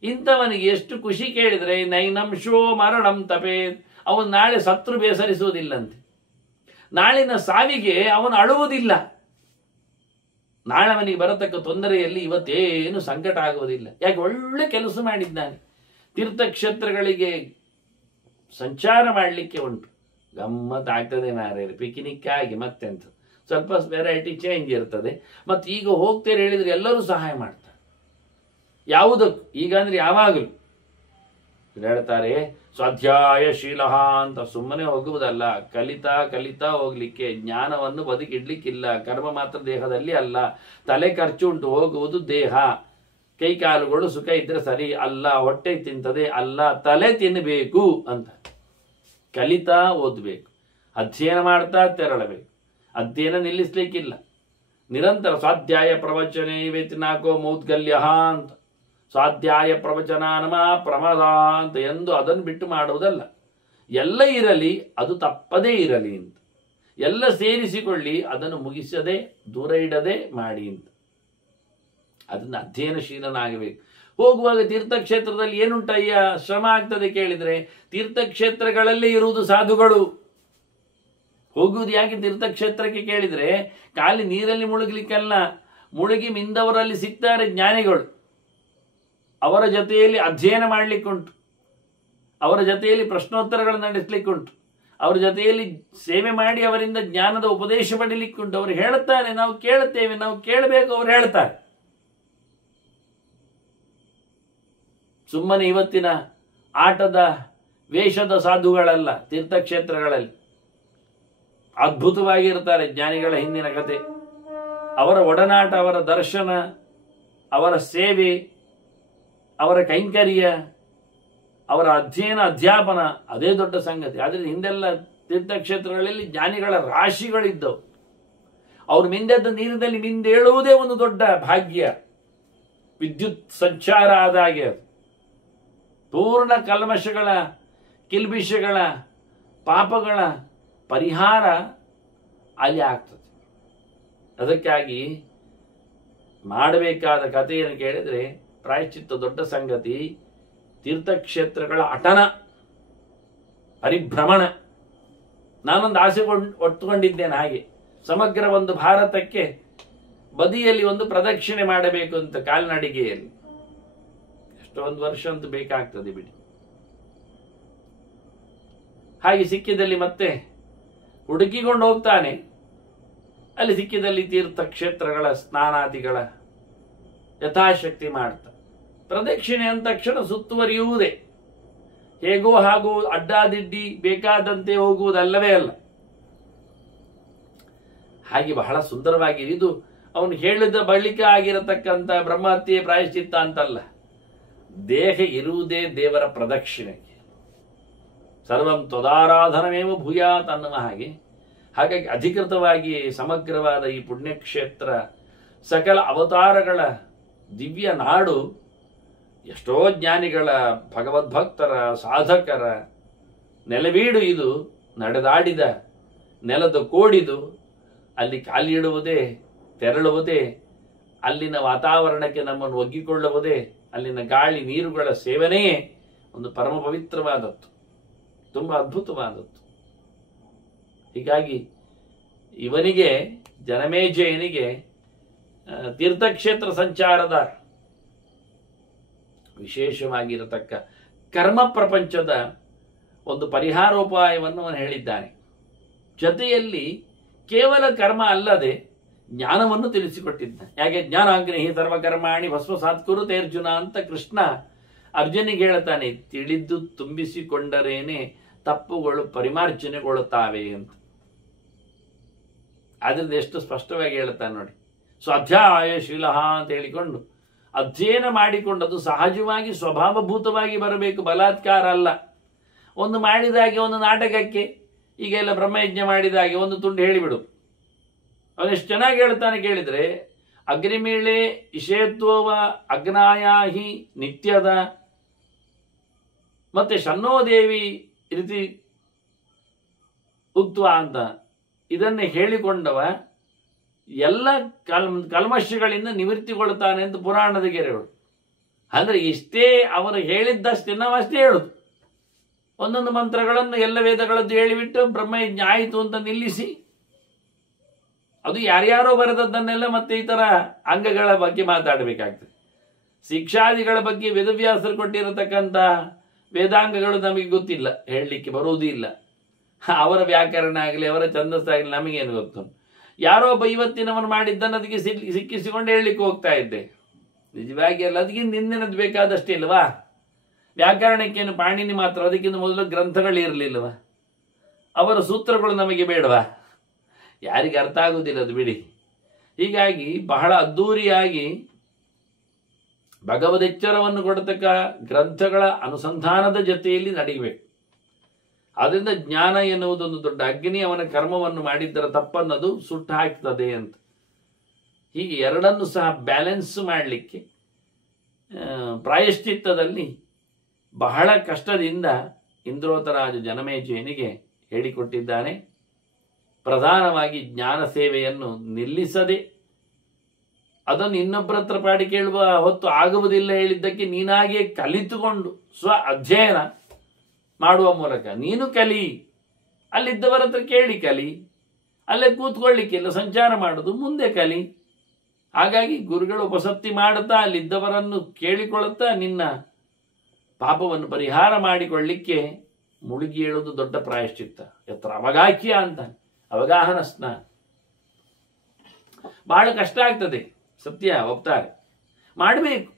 ಇಂಥವನಿಗೆ ಎಷ್ಟು ಖುಷಿ ಕೇಳಿದ್ರೆ, ನೈನಂಶೋ ಮರಣಂ ತಪೇ. ಅವನು ನಾಳೆ ಸತ್ರು ಬೇಸರಿಸುವುದಿಲ್ಲಂತೆ. ನಾಳಿನ ಸಾವಿಗೆ ಅವನು ಅಳುವುದಿಲ್ಲ. ನಾಳೆ ಅವನಿಗೆ ಬರತಕ್ಕ ತೊಂದರೆಯಲ್ಲಿ ಇವತ್ತೇನು ಸಂಕಟ ಆಗುವುದಿಲ್ಲ. ಯಾಕೆ? ಒಳ್ಳೆ ಕೆಲಸ ಮಾಡಿದ್ದಾನೆ. ತೀರ್ಥಕ್ಷೇತ್ರಗಳಿಗೆ ಸಂಚಾರ ಮಾಡಲಿಕ್ಕೆ ಉಂಟು. ಗಮ್ಮತ್ ಆಗ್ತದೆ ಮಾರ್ರೆ, ಪಿಕ್ನಿಕ್ ಆಗಿ ಮತ್ತೆಂತ ಸ್ವಲ್ಪ ವೆರೈಟಿ ಚೇಂಜ್ ಇರ್ತದೆ. ಮತ್ತೆ ಈಗ ಹೋಗ್ತೇನೆ ಹೇಳಿದ್ರೆ ಎಲ್ಲರೂ ಸಹಾಯ ಮಾಡ್ತಾರೆ. ಯಾವುದಕ್ಕೂ ಈಗ ಅಂದ್ರೆ ಯಾವಾಗಲೂ ಹೇಳ್ತಾರೆ ಸ್ವಾಧ್ಯಾಯಶೀಲ ಅಂತ. ಸುಮ್ಮನೆ ಹೋಗುವುದಲ್ಲ, ಕಲಿತಾ ಹೋಗ್ಲಿಕ್ಕೆ. ಜ್ಞಾನವನ್ನು ಬದುಕಿಡ್ಲಿಕ್ಕಿಲ್ಲ. ಕರ್ಮ ಮಾತ್ರ ದೇಹದಲ್ಲಿ ಅಲ್ಲ. ತಲೆ ಖರ್ಚು ಉಂಟು, ಹೋಗುವುದು ದೇಹ. ಕೈ ಕಾಲುಗಳು ಸುಖ ಇದ್ರೆ ಸರಿ ಅಲ್ಲ, ಹೊಟ್ಟೆ ತಿಂತದೆ ಅಲ್ಲ, ತಲೆ ತಿನ್ನಬೇಕು ಅಂತ. ಕಲಿತಾ ಓದಬೇಕು, ಅಧ್ಯಯನ ಮಾಡ್ತಾ ತೆರಳಬೇಕು. ಅಧ್ಯಯನ ನಿಲ್ಲಿಸ್ಲಿಕ್ಕಿಲ್ಲ. ನಿರಂತರ ಸ್ವಾಧ್ಯಾಯ ಪ್ರವಚನ ನಾಕೋ ಮೌದ್ಗಲ್ಯ ಅಂತ. ಸ್ವಾಧ್ಯಾಯ ಪ್ರವಚನ ನಮ ಪ್ರಮದ ಅಂತ ಎಂದು ಅದನ್ನು ಬಿಟ್ಟು ಮಾಡುವುದಲ್ಲ. ಎಲ್ಲ ಇರಲಿ, ಅದು ತಪ್ಪದೇ ಇರಲಿ ಅಂತ. ಎಲ್ಲ ಸೇರಿಸಿಕೊಳ್ಳಿ, ಅದನ್ನು ಮುಗಿಸದೆ ದೂರ ಇಡದೆ ಮಾಡಿ ಅಂತ. ಅದನ್ನು ಅಧ್ಯಯನಶೀಲನಾಗಬೇಕು. ಹೋಗುವಾಗ ತೀರ್ಥಕ್ಷೇತ್ರದಲ್ಲಿ ಏನುಂಟಯ್ಯ ಶ್ರಮ ಆಗ್ತದೆ ಕೇಳಿದ್ರೆ, ತೀರ್ಥಕ್ಷೇತ್ರಗಳಲ್ಲೇ ಇರುವುದು ಸಾಧುಗಳು. ಹೋಗುವುದು ಯಾಕೆ ತೀರ್ಥಕ್ಷೇತ್ರಕ್ಕೆ ಕೇಳಿದ್ರೆ, ಖಾಲಿ ನೀರಲ್ಲಿ ಮುಳುಗಲಿಕ್ಕಲ್ಲ, ಮುಳುಗಿ ಮಿಂದವರಲ್ಲಿ ಸಿಗ್ತಾರೆ ಜ್ಞಾನಿಗಳು. ಅವರ ಜೊತೆಯಲ್ಲಿ ಅಧ್ಯಯನ ಮಾಡಲಿಕ್ಕುಂಟು, ಅವರ ಜೊತೆಯಲ್ಲಿ ಪ್ರಶ್ನೋತ್ತರಗಳನ್ನು ನಡೆಸಲಿಕ್ಕುಂಟು, ಅವರ ಜೊತೆಯಲ್ಲಿ ಸೇವೆ ಮಾಡಿ ಅವರಿಂದ ಜ್ಞಾನದ ಉಪದೇಶ ಪಡೀಲಿಕ್ಕುಂಟು. ಅವರು ಹೇಳುತ್ತಾರೆ, ನಾವು ಕೇಳುತ್ತೇವೆ, ನಾವು ಕೇಳಬೇಕು, ಅವರು ಹೇಳ್ತಾರೆ. ಸುಮ್ಮನೆ ಇವತ್ತಿನ ಆಟದ ವೇಷದ ಸಾಧುಗಳಲ್ಲ. ತೀರ್ಥಕ್ಷೇತ್ರಗಳಲ್ಲಿ ಅದ್ಭುತವಾಗಿರ್ತಾರೆ ಜ್ಞಾನಿಗಳ ಹಿಂದಿನ ಕತೆ, ಅವರ ಒಡನಾಟ, ಅವರ ದರ್ಶನ, ಅವರ ಸೇವೆ, ಅವರ ಕೈಂಕರ್ಯ, ಅವರ ಅಧ್ಯಯನ ಅಧ್ಯಾಪನ, ಅದೇ ದೊಡ್ಡ ಸಂಗತಿ. ಆದರೆ ಹಿಂದೆಲ್ಲ ತೀರ್ಥಕ್ಷೇತ್ರಗಳಲ್ಲಿ ಜ್ಞಾನಿಗಳ ರಾಶಿಗಳಿದ್ದವು. ಅವರು ಮಿಂದೆದ್ದ ನೀರಿನಲ್ಲಿ ಮಿಂದೇಳುವುದೇ ಒಂದು ದೊಡ್ಡ ಭಾಗ್ಯ. ವಿದ್ಯುತ್ ಸಂಚಾರ ಆದಾಗೆ ಅದು ಪೂರ್ಣ ಕಲ್ಮಶಗಳ, ಕಿಲ್ಬಿಷಗಳ, ಪಾಪಗಳ ಪರಿಹಾರ ಅಲ್ಲಿ ಆಗ್ತದೆ. ಅದಕ್ಕಾಗಿ ಮಾಡಬೇಕಾದ ಕಥೆಯನ್ನು ಕೇಳಿದರೆ ಪ್ರಾಯಶ್ಚಿತ್ತ ದೊಡ್ಡ ಸಂಗತಿ. ತೀರ್ಥಕ್ಷೇತ್ರಗಳ ಅಟನ, ಪರಿಭ್ರಮಣ. ನಾನೊಂದು ಆಸೆ ಒಟ್ಟುಕೊಂಡಿದ್ದೇನೆ ಹಾಗೆ, ಸಮಗ್ರ ಒಂದು ಭಾರತಕ್ಕೆ ಬದಿಯಲ್ಲಿ ಒಂದು ಪ್ರದಕ್ಷಿಣೆ ಮಾಡಬೇಕು ಅಂತ, ಕಾಲ್ನಡಿಗೆಯಲ್ಲಿ. ಎಷ್ಟೊಂದು ವರ್ಷ ಅಂತೂ ಬೇಕಾಗ್ತದೆ ಬಿಡಿ. ಹಾಗೆ ಸಿಕ್ಕಿದಲ್ಲಿ ಮತ್ತೆ ಹುಡುಕಿಕೊಂಡು ಹೋಗ್ತಾನೆ. ಅಲ್ಲಿ ಸಿಕ್ಕಿದಲ್ಲಿ ತೀರ್ಥಕ್ಷೇತ್ರಗಳ ಸ್ನಾನಾದಿಗಳ ಯಥಾಶಕ್ತಿ ಮಾಡ್ತಾ, ಪ್ರದಕ್ಷಿಣೆ ಅಂದ ತಕ್ಷಣ ಸುತ್ತುವರಿಯುವುದೇ, ಹೇಗೋ ಹಾಗೂ ಅಡ್ಡಾದಿಡ್ಡಿ ಬೇಕಾದಂತೆ ಹೋಗುವುದಲ್ಲವೇ ಅಲ್ಲ. ಹಾಗೆ ಬಹಳ ಸುಂದರವಾಗಿ ಇದು ಅವನು ಹೇಳಿದ ಬಳಿಕ ಆಗಿರತಕ್ಕಂಥ ಬ್ರಹ್ಮಹತ್ಯೆ ಪ್ರಾಯಶ್ಚಿತ್ತ ಅಂತಲ್ಲ. ದೇಹ ಇರುವುದೇ ದೇವರ ಪ್ರದಕ್ಷಿಣೆಗೆ. ಸರ್ವಂ ತ್ವದಾರಾಧನಮೇವ ಭೂಯಾತ್ ಅನ್ನುವ ಹಾಗೆ. ಹಾಗಾಗಿ ಅಧಿಕೃತವಾಗಿ ಸಮಗ್ರವಾದ ಈ ಪುಣ್ಯಕ್ಷೇತ್ರ, ಸಕಲ ಅವತಾರಗಳ ದಿವ್ಯ ನಾಡು, ಎಷ್ಟೋ ಜ್ಞಾನಿಗಳ, ಭಗವದ್ಭಕ್ತರ, ಸಾಧಕರ ನೆಲವೀಡು ಇದು. ನಡೆದಾಡಿದ ನೆಲದ ಕೋಡಿದು. ಅಲ್ಲಿ ಕಾಲಿಡುವುದೇ, ತೆರಳುವುದೇ, ಅಲ್ಲಿನ ವಾತಾವರಣಕ್ಕೆ ನಮ್ಮನ್ನು ಒಗ್ಗಿಕೊಳ್ಳುವುದೇ, ಅಲ್ಲಿನ ಗಾಳಿ ನೀರುಗಳ ಸೇವನೆಯೇ ಒಂದು ಪರಮ ಪವಿತ್ರವಾದದ್ದು, ತುಂಬ ಅದ್ಭುತವಾದದ್ದು. ಹೀಗಾಗಿ ಇವನಿಗೆ, ಜನಮೇಜಯನಿಗೆ ತೀರ್ಥಕ್ಷೇತ್ರ ಸಂಚಾರದ ವಿಶೇಷವಾಗಿರತಕ್ಕ ಕರ್ಮ ಪ್ರಪಂಚದ ಒಂದು ಪರಿಹಾರೋಪಾಯವನ್ನು ಅವನು ಹೇಳಿದ್ದಾನೆ. ಜೊತೆಯಲ್ಲಿ ಕೇವಲ ಕರ್ಮ ಅಲ್ಲದೆ ಜ್ಞಾನವನ್ನು ತಿಳಿಸಿಕೊಟ್ಟಿದ್ದಾನೆ. ಯಾಕೆ ಜ್ಞಾನಾಗ್ರಹಿ ಸರ್ವಕರ್ಮಾಣಿ ಭಸ್ಮಸಾತ್ ಕುರುತೆ ಅರ್ಜುನ ಅಂತ ಕೃಷ್ಣ ಅರ್ಜುನಿಗೆ ಹೇಳ್ತಾನೆ. ತಿಳಿದು ತುಂಬಿಸಿಕೊಂಡರೇನೆ ತಪ್ಪುಗಳು ಪರಿಮಾರ್ಜನೆಗೊಳ್ಳುತ್ತಾವೆ ಅಂತ. ಆದ್ರಿಂದ ಎಷ್ಟು ಸ್ಪಷ್ಟವಾಗಿ ಹೇಳ್ತಾನೆ ನೋಡಿ. ಸ್ವಾಧ್ಯಾಯಶೀಲ ಅಂತ ಹೇಳಿಕೊಂಡು ಅಧ್ಯಯನ ಮಾಡಿಕೊಂಡದ್ದು ಸಹಜವಾಗಿ ಸ್ವಭಾವಭೂತವಾಗಿ ಬರಬೇಕು, ಬಲಾತ್ಕಾರ ಅಲ್ಲ. ಒಂದು ಮಾಡಿದಾಗೆ ಒಂದು ನಾಟಕಕ್ಕೆ, ಈಗೆಲ್ಲ ಬ್ರಹ್ಮಯಜ್ಞ ಮಾಡಿದಾಗೆ ಒಂದು ತುಂಡು ಹೇಳಿಬಿಡು. ಅವನೆಷ್ಟು ಚೆನ್ನಾಗಿ ಹೇಳ್ತಾನೆ ಕೇಳಿದ್ರೆ, ಅಗ್ನಿಮೀಳೆ ಇಷೇತ್ವವ ಅಗ್ನಾಯಾಹಿ ನಿತ್ಯದ, ಮತ್ತೆ ಶನ್ನೋದೇವಿ ರೀತಿ ಉಕ್ತ್ವ ಅಂತ ಇದನ್ನೇ ಹೇಳಿಕೊಂಡವ ಎಲ್ಲ ಕಲ್ಮಶಗಳಿಂದ ನಿವೃತ್ತಿಗೊಳ್ಳುತ್ತಾನೆ ಅಂತ ಪುರಾಣದ ಗೆರೆಗಳು. ಅಂದ್ರೆ ಇಷ್ಟೇ ಅವರು ಹೇಳಿದ್ದಷ್ಟೇ ನಾವಷ್ಟೇ ಹೇಳುದು. ಒಂದೊಂದು ಮಂತ್ರಗಳನ್ನು ಎಲ್ಲ ವೇದಗಳದ್ದು ಹೇಳಿಬಿಟ್ಟು ಬ್ರಹ್ಮಯಜ್ಞ ಆಯಿತು ಅಂತ ನಿಲ್ಲಿಸಿ, ಅದು ಯಾರ್ಯಾರೋ ಬರೆದದ್ದನ್ನೆಲ್ಲ ಮತ್ತೆ ಈ ತರ ಅಂಗಗಳ ಬಗ್ಗೆ ಮಾತಾಡಬೇಕಾಗ್ತದೆ. ಶಿಕ್ಷಾದಿಗಳ ಬಗ್ಗೆ ವೇದವ್ಯಾಸರು ಕೊಟ್ಟಿರತಕ್ಕಂಥ ವೇದಾಂಗಗಳು ನಮಗೆ ಗೊತ್ತಿಲ್ಲ, ಹೇಳಲಿಕ್ಕೆ ಬರುವುದೂ ಇಲ್ಲ. ಅವರ ವ್ಯಾಕರಣ ಆಗಲಿ, ಅವರ ಛಂದಸ್ಸಾಗಲಿ ನಮಗೇನು ಗೊತ್ತು. ಯಾರೋ ಒಬ್ಬ ಇವತ್ತಿನವನು ಮಾಡಿದ್ದನ್ನು ಅದಕ್ಕೆ ಸಿಕ್ಕಿಸಿಕೊಂಡು ಹೇಳಲಿಕ್ಕೆ ಹೋಗ್ತಾ ಇದ್ದೆ. ನಿಜವಾಗಿ ಅಲ್ಲ, ಅದಕ್ಕಿಂತ ಹಿಂದಿನದ್ದು ಬೇಕಾದಷ್ಟೇ ಇಲ್ವಾ? ವ್ಯಾಕರಣಕ್ಕೇನು ಪಾಣಿನಿ ಮಾತ್ರ, ಅದಕ್ಕಿಂತ ಮೊದಲು ಗ್ರಂಥಗಳು ಇರಲಿಲ್ಲವ? ಅವರ ಸೂತ್ರಗಳು ನಮಗೆ ಬೇಡವಾ? ಯಾರಿಗೆ ಅರ್ಥ ಆಗುವುದಿಲ್ಲ ಅದು, ಬಿಡಿ. ಹೀಗಾಗಿ ಬಹಳ ಅದ್ಧೂರಿಯಾಗಿ ಭಗವದೆಚ್ಚರವನ್ನು ಕೊಡತಕ್ಕ ಗ್ರಂಥಗಳ ಅನುಸಂಧಾನದ ಜೊತೆಯಲ್ಲಿ ನಡೆಯಬೇಕು. ಆದ್ದರಿಂದ ಜ್ಞಾನ ಎನ್ನುವುದೊಂದು ದೊಡ್ಡ ಅಗ್ನಿ, ಅವನ ಕರ್ಮವನ್ನು ಮಾಡಿದ್ದರ ತಪ್ಪನ್ನದು ಸುಟ್ಟು ಹಾಕ್ತದೆ ಅಂತ. ಹೀಗೆ ಎರಡನ್ನು ಸಹ ಬ್ಯಾಲೆನ್ಸ್ ಮಾಡಲಿಕ್ಕೆ ಪ್ರಾಯಶ್ಚಿತ್ತದಲ್ಲಿ ಬಹಳ ಕಷ್ಟದಿಂದ ಇಂದ್ರೋತರಾಜ ಜನಮೇಜಯನಿಗೆ ಹೇಳಿಕೊಟ್ಟಿದ್ದಾನೆ. ಪ್ರಧಾನವಾಗಿ ಜ್ಞಾನ ಸೇವೆಯನ್ನು ನಿಲ್ಲಿಸದೆ ಅದನ್ನು ಇನ್ನೊಬ್ಬರ ಹತ್ರ ಪಾಡಿ ಕೇಳುವ ಹೊತ್ತು ಆಗುವುದಿಲ್ಲ ಹೇಳಿದ್ದಕ್ಕೆ ನೀನಾಗಿಯೇ ಕಲಿತುಕೊಂಡು ಸ್ವ ಅಧ್ಯಯನ ಮಾಡುವ ಮೂಲಕ ನೀನು ಕಲಿ, ಅಲ್ಲಿದ್ದವರ ಹತ್ರ ಕೇಳಿ ಕಲಿ, ಅಲ್ಲೇ ಕೂತ್ಕೊಳ್ಳಿಕ್ಕಿಲ್ಲ, ಸಂಚಾರ ಮಾಡುದು ಮುಂದೆ ಕಲಿ. ಹಾಗಾಗಿ ಗುರುಗಳು ಉಪಸಕ್ತಿ ಮಾಡುತ್ತಾ ಅಲ್ಲಿದ್ದವರನ್ನು ಕೇಳಿಕೊಳ್ಳುತ್ತಾ ನಿನ್ನ ಪಾಪವನ್ನು ಪರಿಹಾರ ಮಾಡಿಕೊಳ್ಳಿಕ್ಕೆ ಮುಳುಗಿ ಹೇಳುವುದು ದೊಡ್ಡ ಪ್ರಾಯಶ್ಚಿತ್ತ. ಎತ್ತರ ಅವಗಾಹ್ಯ ಅಂತಾನೆ, ಅವಗಾಹನ ಸ್ನಾನ ಬಹಳ ಕಷ್ಟ ಆಗ್ತದೆ, ಸತ್ಯ ಒಪ್ತಾರೆ, ಮಾಡಬೇಕು.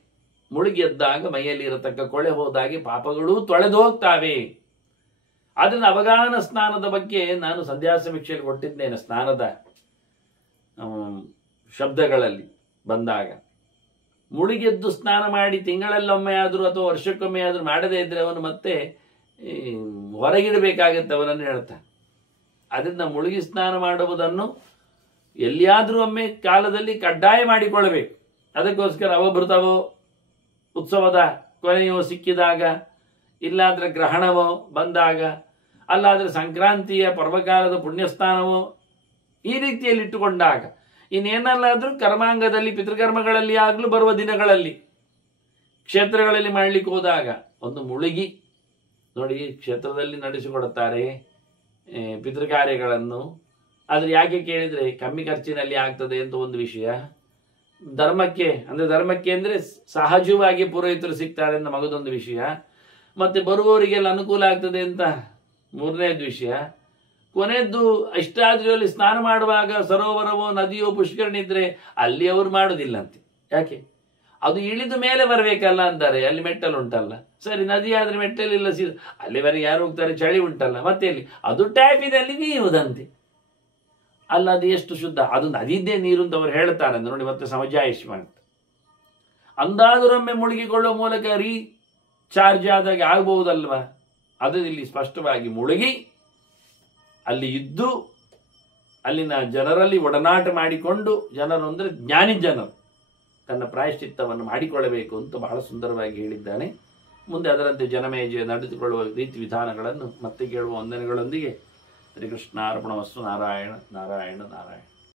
ಮುಳುಗಿ ಎದ್ದಾಗ ಮೈಯಲ್ಲಿ ಇರತಕ್ಕ ಕೊಳೆ ಹೋದಾಗೆ ಪಾಪಗಳೂ ತೊಳೆದು ಹೋಗ್ತಾವೆ. ಅದರಿಂದ ಅವಗಾಹನ ಸ್ನಾನದ ಬಗ್ಗೆ ನಾನು ಸಂಧ್ಯಾ ಸಮೀಕ್ಷೆಯಲ್ಲಿ ಕೊಟ್ಟಿದ್ದೇನೆ. ಸ್ನಾನದ ಶಬ್ದಗಳಲ್ಲಿ ಬಂದಾಗ ಮುಳುಗೆದ್ದು ಸ್ನಾನ ಮಾಡಿ ತಿಂಗಳಲ್ಲೊಮ್ಮೆ ಆದರೂ ಅಥವಾ ವರ್ಷಕ್ಕೊಮ್ಮೆ ಆದರೂ ಮಾಡದೇ ಇದ್ರೆ ಅವನು ಮತ್ತೆ ಹೊರಗಿಡಬೇಕಾಗತ್ತೆ ಅವನನ್ನು ಹೇಳ್ತಾನೆ. ಅದರಿಂದ ಮುಳುಗಿ ಸ್ನಾನ ಮಾಡುವುದನ್ನು ಎಲ್ಲಿಯಾದರೂ ಒಮ್ಮೆ ಕಾಲದಲ್ಲಿ ಕಡ್ಡಾಯ ಮಾಡಿಕೊಳ್ಳಬೇಕು. ಅದಕ್ಕೋಸ್ಕರ ಅವಭೃತವೋ ಉತ್ಸವದ ಕೊನೆಯೋ ಸಿಕ್ಕಿದಾಗ, ಇಲ್ಲಾದ್ರೆ ಗ್ರಹಣವೋ ಬಂದಾಗ, ಅಲ್ಲಾದ್ರೆ ಸಂಕ್ರಾಂತಿಯ ಪರ್ವಕಾಲದ ಪುಣ್ಯಸ್ಥಾನವೋ ಈ ರೀತಿಯಲ್ಲಿ ಇಟ್ಟುಕೊಂಡಾಗ, ಇನ್ನೇನಲ್ಲಾದ್ರೂ ಕರ್ಮಾಂಗದಲ್ಲಿ ಪಿತೃಕರ್ಮಗಳಲ್ಲಿ ಆಗಲೂ ಬರುವ ದಿನಗಳಲ್ಲಿ ಕ್ಷೇತ್ರಗಳಲ್ಲಿ ಮಾಡಲಿಕ್ಕೆ ಹೋದಾಗ ಒಂದು ಮುಳುಗಿ ನೋಡಿ ಕ್ಷೇತ್ರದಲ್ಲಿ ನಡೆಸಿಕೊಡುತ್ತಾರೆ ಪಿತೃಕಾರ್ಯಗಳನ್ನು. ಆದ್ರೆ ಯಾಕೆ ಕೇಳಿದ್ರೆ ಕಮ್ಮಿ ಖರ್ಚಿನಲ್ಲಿ ಆಗ್ತದೆ ಅಂತ ಒಂದು ವಿಷಯ. ಧರ್ಮಕ್ಕೆ ಅಂದ್ರೆ ಸಹಜವಾಗಿ ಪುರೋಹಿತರು ಸಿಗ್ತಾರೆ ಅಂತ ಮಗದೊಂದು ವಿಷಯ. ಮತ್ತೆ ಬರುವವರಿಗೆಲ್ಲ ಅನುಕೂಲ ಆಗ್ತದೆ ಅಂತ ಮೂರನೇದು ವಿಷಯ. ಕೊನೆಯದ್ದು ಇಷ್ಟಾದ್ರಿಯಲ್ಲಿ ಸ್ನಾನ ಮಾಡುವಾಗ ಸರೋವರವೋ ನದಿಯೋ ಪುಷ್ಕರಣಿ ಇದ್ರೆ ಅಲ್ಲಿ ಅವರು ಮಾಡುದಿಲ್ಲಂತೆ. ಯಾಕೆ? ಅದು ಇಳಿದು ಮೇಲೆ ಬರಬೇಕಲ್ಲ ಅಂತಾರೆ. ಅಲ್ಲಿ ಮೆಟ್ಟಲು ಉಂಟಲ್ಲ, ಸರಿ ನದಿ ಆದ್ರೆ ಮೆಟ್ಟಲಿಲ್ಲ, ಅಲ್ಲಿವರೆಗೆ ಯಾರು ಹೋಗ್ತಾರೆ, ಚಳಿ ಉಂಟಲ್ಲ, ಮತ್ತೆ ಅಲ್ಲಿ ಅದು ಟ್ಯಾಪಿನಲ್ಲಿ ನೀವುದಂತೆ. ಅಲ್ಲ ಅದು ಎಷ್ಟು ಶುದ್ಧ, ಅದು ನದಿದ್ದೇ ನೀರು ಅಂತ ಅವರು ಹೇಳ್ತಾರೆ ಅಂತ ನೋಡಿ. ಮತ್ತೆ ಸಮಜಾಯಿಷ್ ಮಾಡ್ತಾರೆ. ಅಂದಾದರೊಮ್ಮೆ ಮುಳುಗಿಕೊಳ್ಳುವ ಮೂಲಕ ರೀಚಾರ್ಜ್ ಆದಾಗ ಆಗಬಹುದಲ್ವಾ? ಅದು ಇಲ್ಲಿ ಸ್ಪಷ್ಟವಾಗಿ ಮುಳುಗಿ ಅಲ್ಲಿ ಇದ್ದು ಅಲ್ಲಿನ ಜನರಲ್ಲಿ ಒಡನಾಟ ಮಾಡಿಕೊಂಡು, ಜನರು ಅಂದರೆ ಜ್ಞಾನಿ ಜನರು, ತನ್ನ ಪ್ರಾಯಶ್ಚಿತ್ತವನ್ನು ಮಾಡಿಕೊಳ್ಳಬೇಕು ಅಂತ ಬಹಳ ಸುಂದರವಾಗಿ ಹೇಳಿದ್ದಾನೆ. ಮುಂದೆ ಅದರಂತೆ ಜನಮೇಜಯ ನಡೆದುಕೊಳ್ಳುವ ರೀತಿ ವಿಧಾನಗಳನ್ನು ಮತ್ತೆ ಕೇಳುವ ವಂದನೆಗಳೊಂದಿಗೆ ಶ್ರೀಕೃಷ್ಣಾರ್ಪಣಮಸ್ತು. ನಾರಾಯಣ ನಾರಾಯಣ ನಾರಾಯಣ.